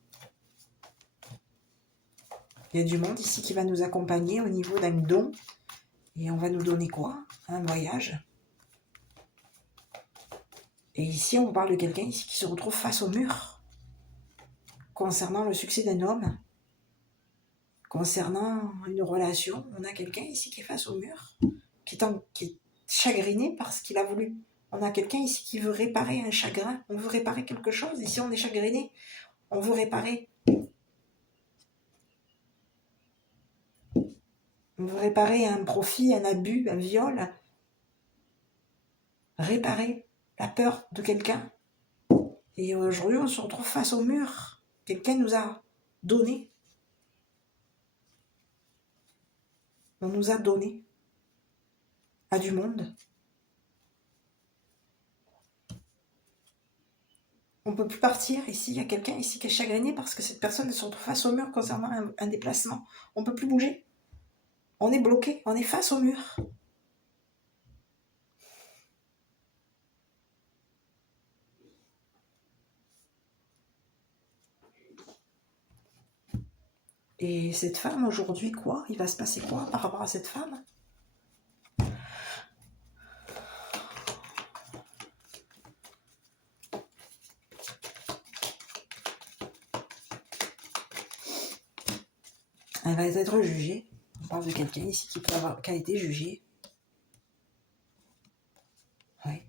Il y a du monde ici qui va nous accompagner au niveau d'un don. Et on va nous donner quoi? Un voyage. Et ici, on parle de quelqu'un ici qui se retrouve face au mur. concernant le succès d'un homme, concernant une relation. On a quelqu'un ici qui est face au mur, qui est chagriné parce qu'il a voulu. On a quelqu'un ici qui veut réparer un chagrin. On veut réparer quelque chose. Ici, on est chagriné. On veut réparer. On veut réparer un profit, un abus, un viol. Réparer la peur de quelqu'un. Et aujourd'hui, on se retrouve face au mur. Quelqu'un nous a donné. On nous a donné à du monde. On ne peut plus partir ici. Il y a quelqu'un ici qui est chagriné parce que cette personne se retrouve face au mur concernant un déplacement. On ne peut plus bouger. On est bloqué. On est face au mur. Et cette femme, aujourd'hui, quoi? Il va se passer quoi par rapport à cette femme? Elle va être jugée. On parle de quelqu'un ici qui a été jugé. Oui.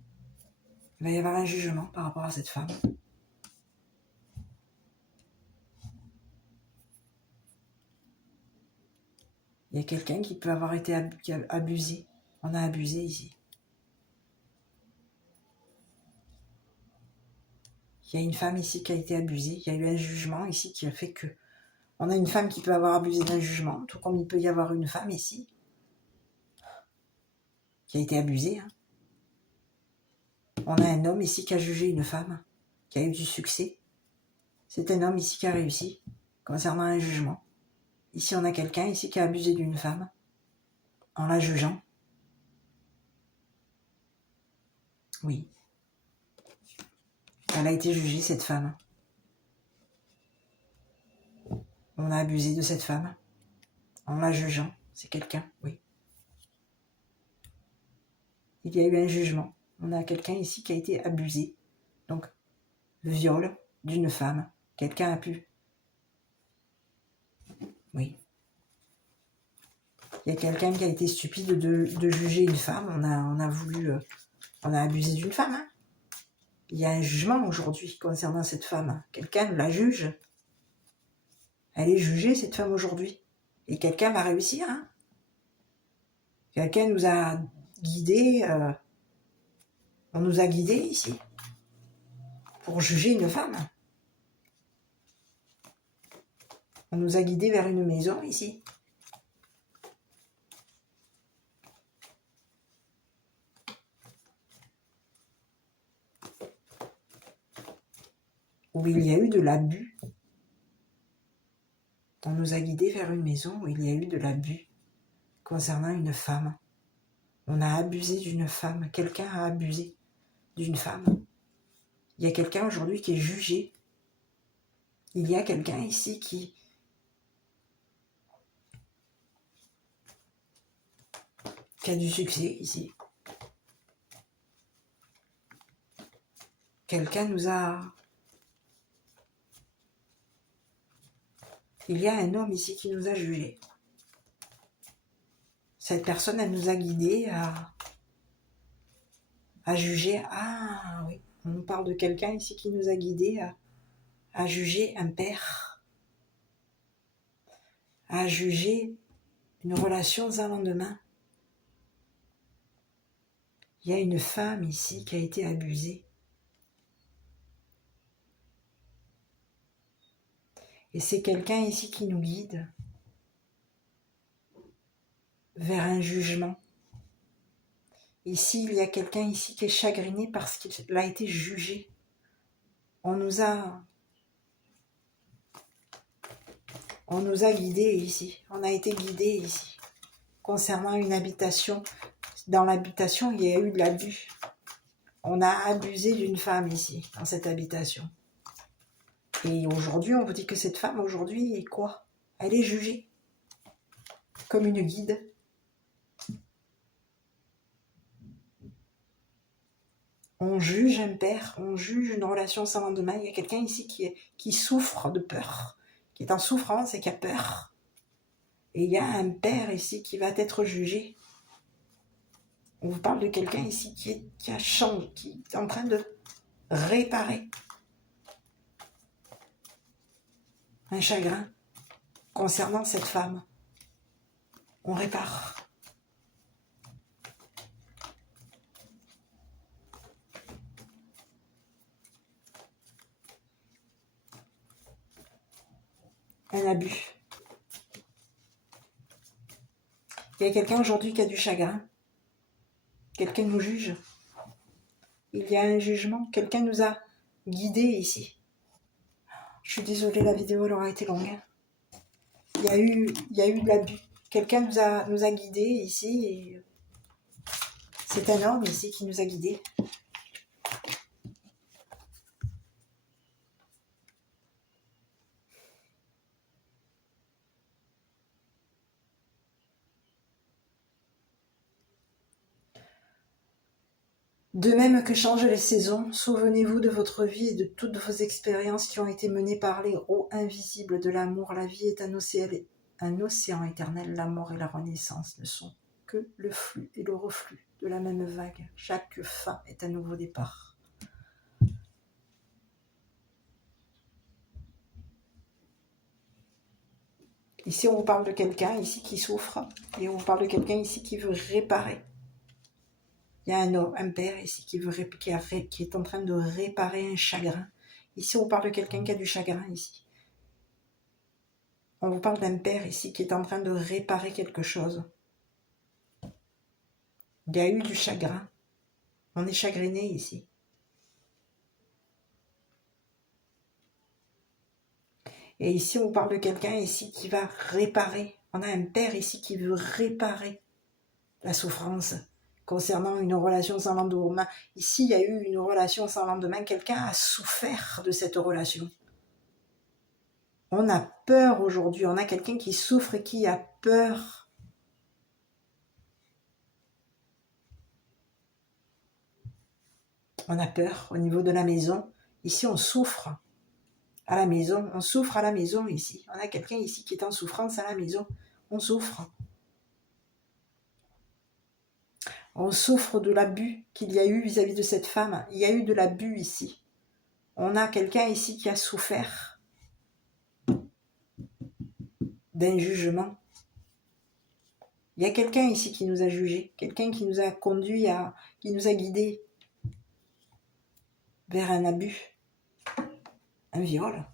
Il va y avoir un jugement par rapport à cette femme. Il y a quelqu'un qui peut avoir été abusé. On a abusé ici. Il y a une femme ici qui a été abusée. Il y a eu un jugement ici qui a fait que... On a une femme qui peut avoir abusé d'un jugement, tout comme il peut y avoir une femme ici qui a été abusée. Hein. On a un homme ici qui a jugé une femme, qui a eu du succès. C'est un homme ici qui a réussi concernant un jugement. Ici, on a quelqu'un ici qui a abusé d'une femme en la jugeant. Oui. Elle a été jugée, cette femme. On a abusé de cette femme en la jugeant. C'est quelqu'un, oui. Il y a eu un jugement. On a quelqu'un ici qui a été abusé. Donc, viol d'une femme. Quelqu'un a pu. Oui. Il y a quelqu'un qui a été stupide de juger une femme. On a voulu... on a abusé d'une femme. Hein. Il y a un jugement aujourd'hui concernant cette femme. Quelqu'un la juge. Elle est jugée, cette femme, aujourd'hui. Et quelqu'un va réussir. Hein. Quelqu'un nous a guidés. On nous a guidés ici. Pour juger une femme. On nous a guidés vers une maison ici. Où il y a eu de l'abus. On nous a guidés vers une maison où il y a eu de l'abus concernant une femme. On a abusé d'une femme. Quelqu'un a abusé d'une femme. Il y a quelqu'un aujourd'hui qui est jugé. Il y a quelqu'un ici qui a du succès ici. Quelqu'un nous a... Il y a un homme ici qui nous a jugés. Cette personne, elle nous a guidés à juger. Ah oui, on nous parle de quelqu'un ici qui nous a guidés à juger un père. À juger une relation sans lendemain. Il y a une femme ici qui a été abusée. Et c'est quelqu'un ici qui nous guide vers un jugement. Ici, il y a quelqu'un ici qui est chagriné parce qu'il a été jugé. On nous a guidés ici. On a été guidés ici. Concernant une habitation. Dans l'habitation, il y a eu de l'abus. On a abusé d'une femme ici, dans cette habitation. Et aujourd'hui, on vous dit que cette femme, aujourd'hui, est quoi? Elle est jugée. Comme une guide. On juge un père, on juge une relation sans lendemain. Il y a quelqu'un ici qui souffre de peur, qui est en souffrance et qui a peur. Et il y a un père ici qui va être jugé. On vous parle de quelqu'un ici qui a changé, qui est en train de réparer un chagrin concernant cette femme. On répare. Un abus. Il y a quelqu'un aujourd'hui qui a du chagrin. Quelqu'un nous juge. Il y a un jugement. Quelqu'un nous a guidés ici. Je suis désolée, la vidéo elle aura été longue. Il y a eu de l'abus. Quelqu'un nous a guidés ici. Et c'est un homme ici qui nous a guidés. De même que changent les saisons, souvenez-vous de votre vie et de toutes vos expériences qui ont été menées par les roues invisibles de l'amour. La vie est un océan éternel. La mort et la renaissance ne sont que le flux et le reflux de la même vague. Chaque fin est un nouveau départ. Ici, on vous parle de quelqu'un ici qui souffre et on vous parle de quelqu'un ici qui veut réparer. Il y a un homme, un père ici qui est en train de réparer un chagrin. Ici, on parle de quelqu'un qui a du chagrin ici. On vous parle d'un père ici qui est en train de réparer quelque chose. Il y a eu du chagrin. On est chagriné ici. Et ici, on vous parle de quelqu'un ici qui va réparer. On a un père ici qui veut réparer la souffrance concernant une relation sans lendemain. Ici, il y a eu une relation sans lendemain. Quelqu'un a souffert de cette relation. On a peur aujourd'hui. On a quelqu'un qui souffre et qui a peur. On a peur au niveau de la maison. Ici, on souffre à la maison. On souffre à la maison ici. On a quelqu'un ici qui est en souffrance à la maison. On souffre. On souffre de l'abus qu'il y a eu vis-à-vis de cette femme. Il y a eu de l'abus ici. On a quelqu'un ici qui a souffert d'un jugement. Il y a quelqu'un ici qui nous a jugés, quelqu'un qui nous a conduit qui nous a guidés vers un abus, un viol.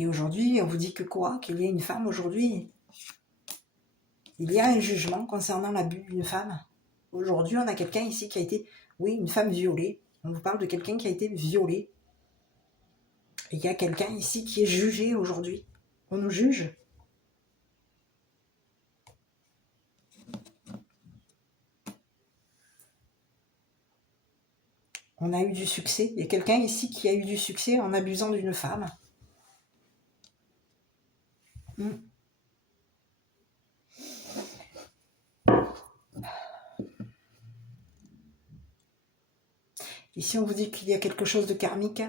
Et aujourd'hui, on vous dit que quoi? Qu'il y a une femme aujourd'hui. Il y a un jugement concernant l'abus d'une femme. Aujourd'hui, on a quelqu'un ici qui a été, oui, une femme violée. On vous parle de quelqu'un qui a été violé. Et il y a quelqu'un ici qui est jugé aujourd'hui. On nous juge. On a eu du succès. Il y a quelqu'un ici qui a eu du succès en abusant d'une femme. Ici, on vous dit qu'il y a quelque chose de karmique.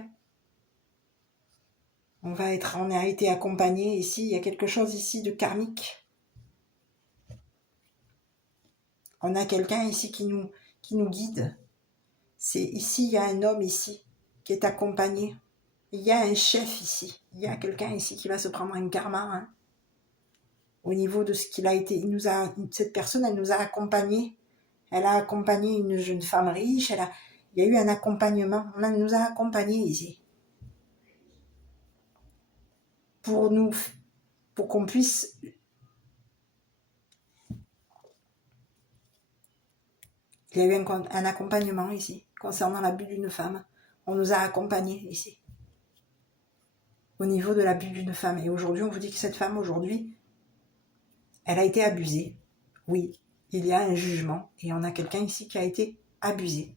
On a été accompagné ici. Il y a quelque chose ici de karmique. On a quelqu'un ici qui nous guide. Ici, il y a un homme ici qui est accompagné. Il y a un chef ici. Il y a quelqu'un ici qui va se prendre un karma. Hein, au niveau de ce qu'il a été. Cette personne, elle nous a accompagnés. Elle a accompagné une jeune femme riche. Il y a eu un accompagnement. Elle nous a accompagnés ici. Pour qu'on puisse... Il y a eu un accompagnement ici, concernant l'abus d'une femme. On nous a accompagnés ici, au niveau de l'abus d'une femme. Et aujourd'hui, on vous dit que cette femme, aujourd'hui, elle a été abusée. Oui, il y a un jugement. Et on a quelqu'un ici qui a été abusé.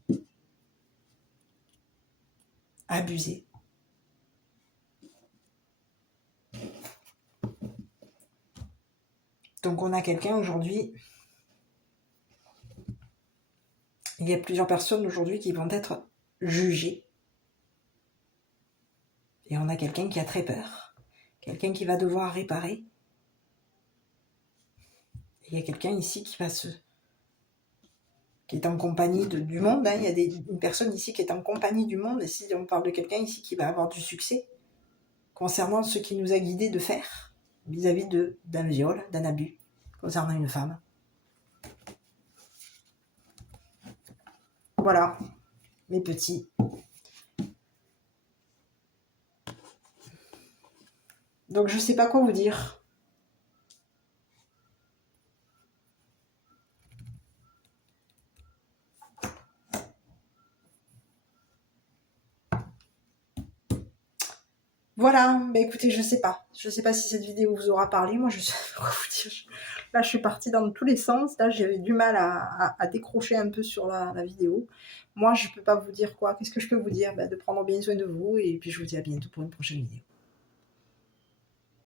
Abusé. Donc on a quelqu'un aujourd'hui, il y a plusieurs personnes aujourd'hui qui vont être jugées. Et on a quelqu'un qui a très peur, quelqu'un qui va devoir réparer. Et il y a quelqu'un ici qui est en compagnie du monde. Hein. Il y a une personne ici qui est en compagnie du monde. Et si on parle de quelqu'un ici qui va avoir du succès concernant ce qui nous a guidés de faire vis-à-vis d'un viol, d'un abus, concernant une femme. Voilà, mes petits. Donc je ne sais pas quoi vous dire. Voilà, bah écoutez, je sais pas. Je sais pas si cette vidéo vous aura parlé. Moi, je sais pas quoi vous dire. Là, je suis partie dans tous les sens. Là, j'avais du mal à décrocher un peu sur la vidéo. Moi, je peux pas vous dire quoi. Qu'est-ce que je peux vous dire? Bah, de prendre bien soin de vous. Et puis, je vous dis à bientôt pour une prochaine vidéo.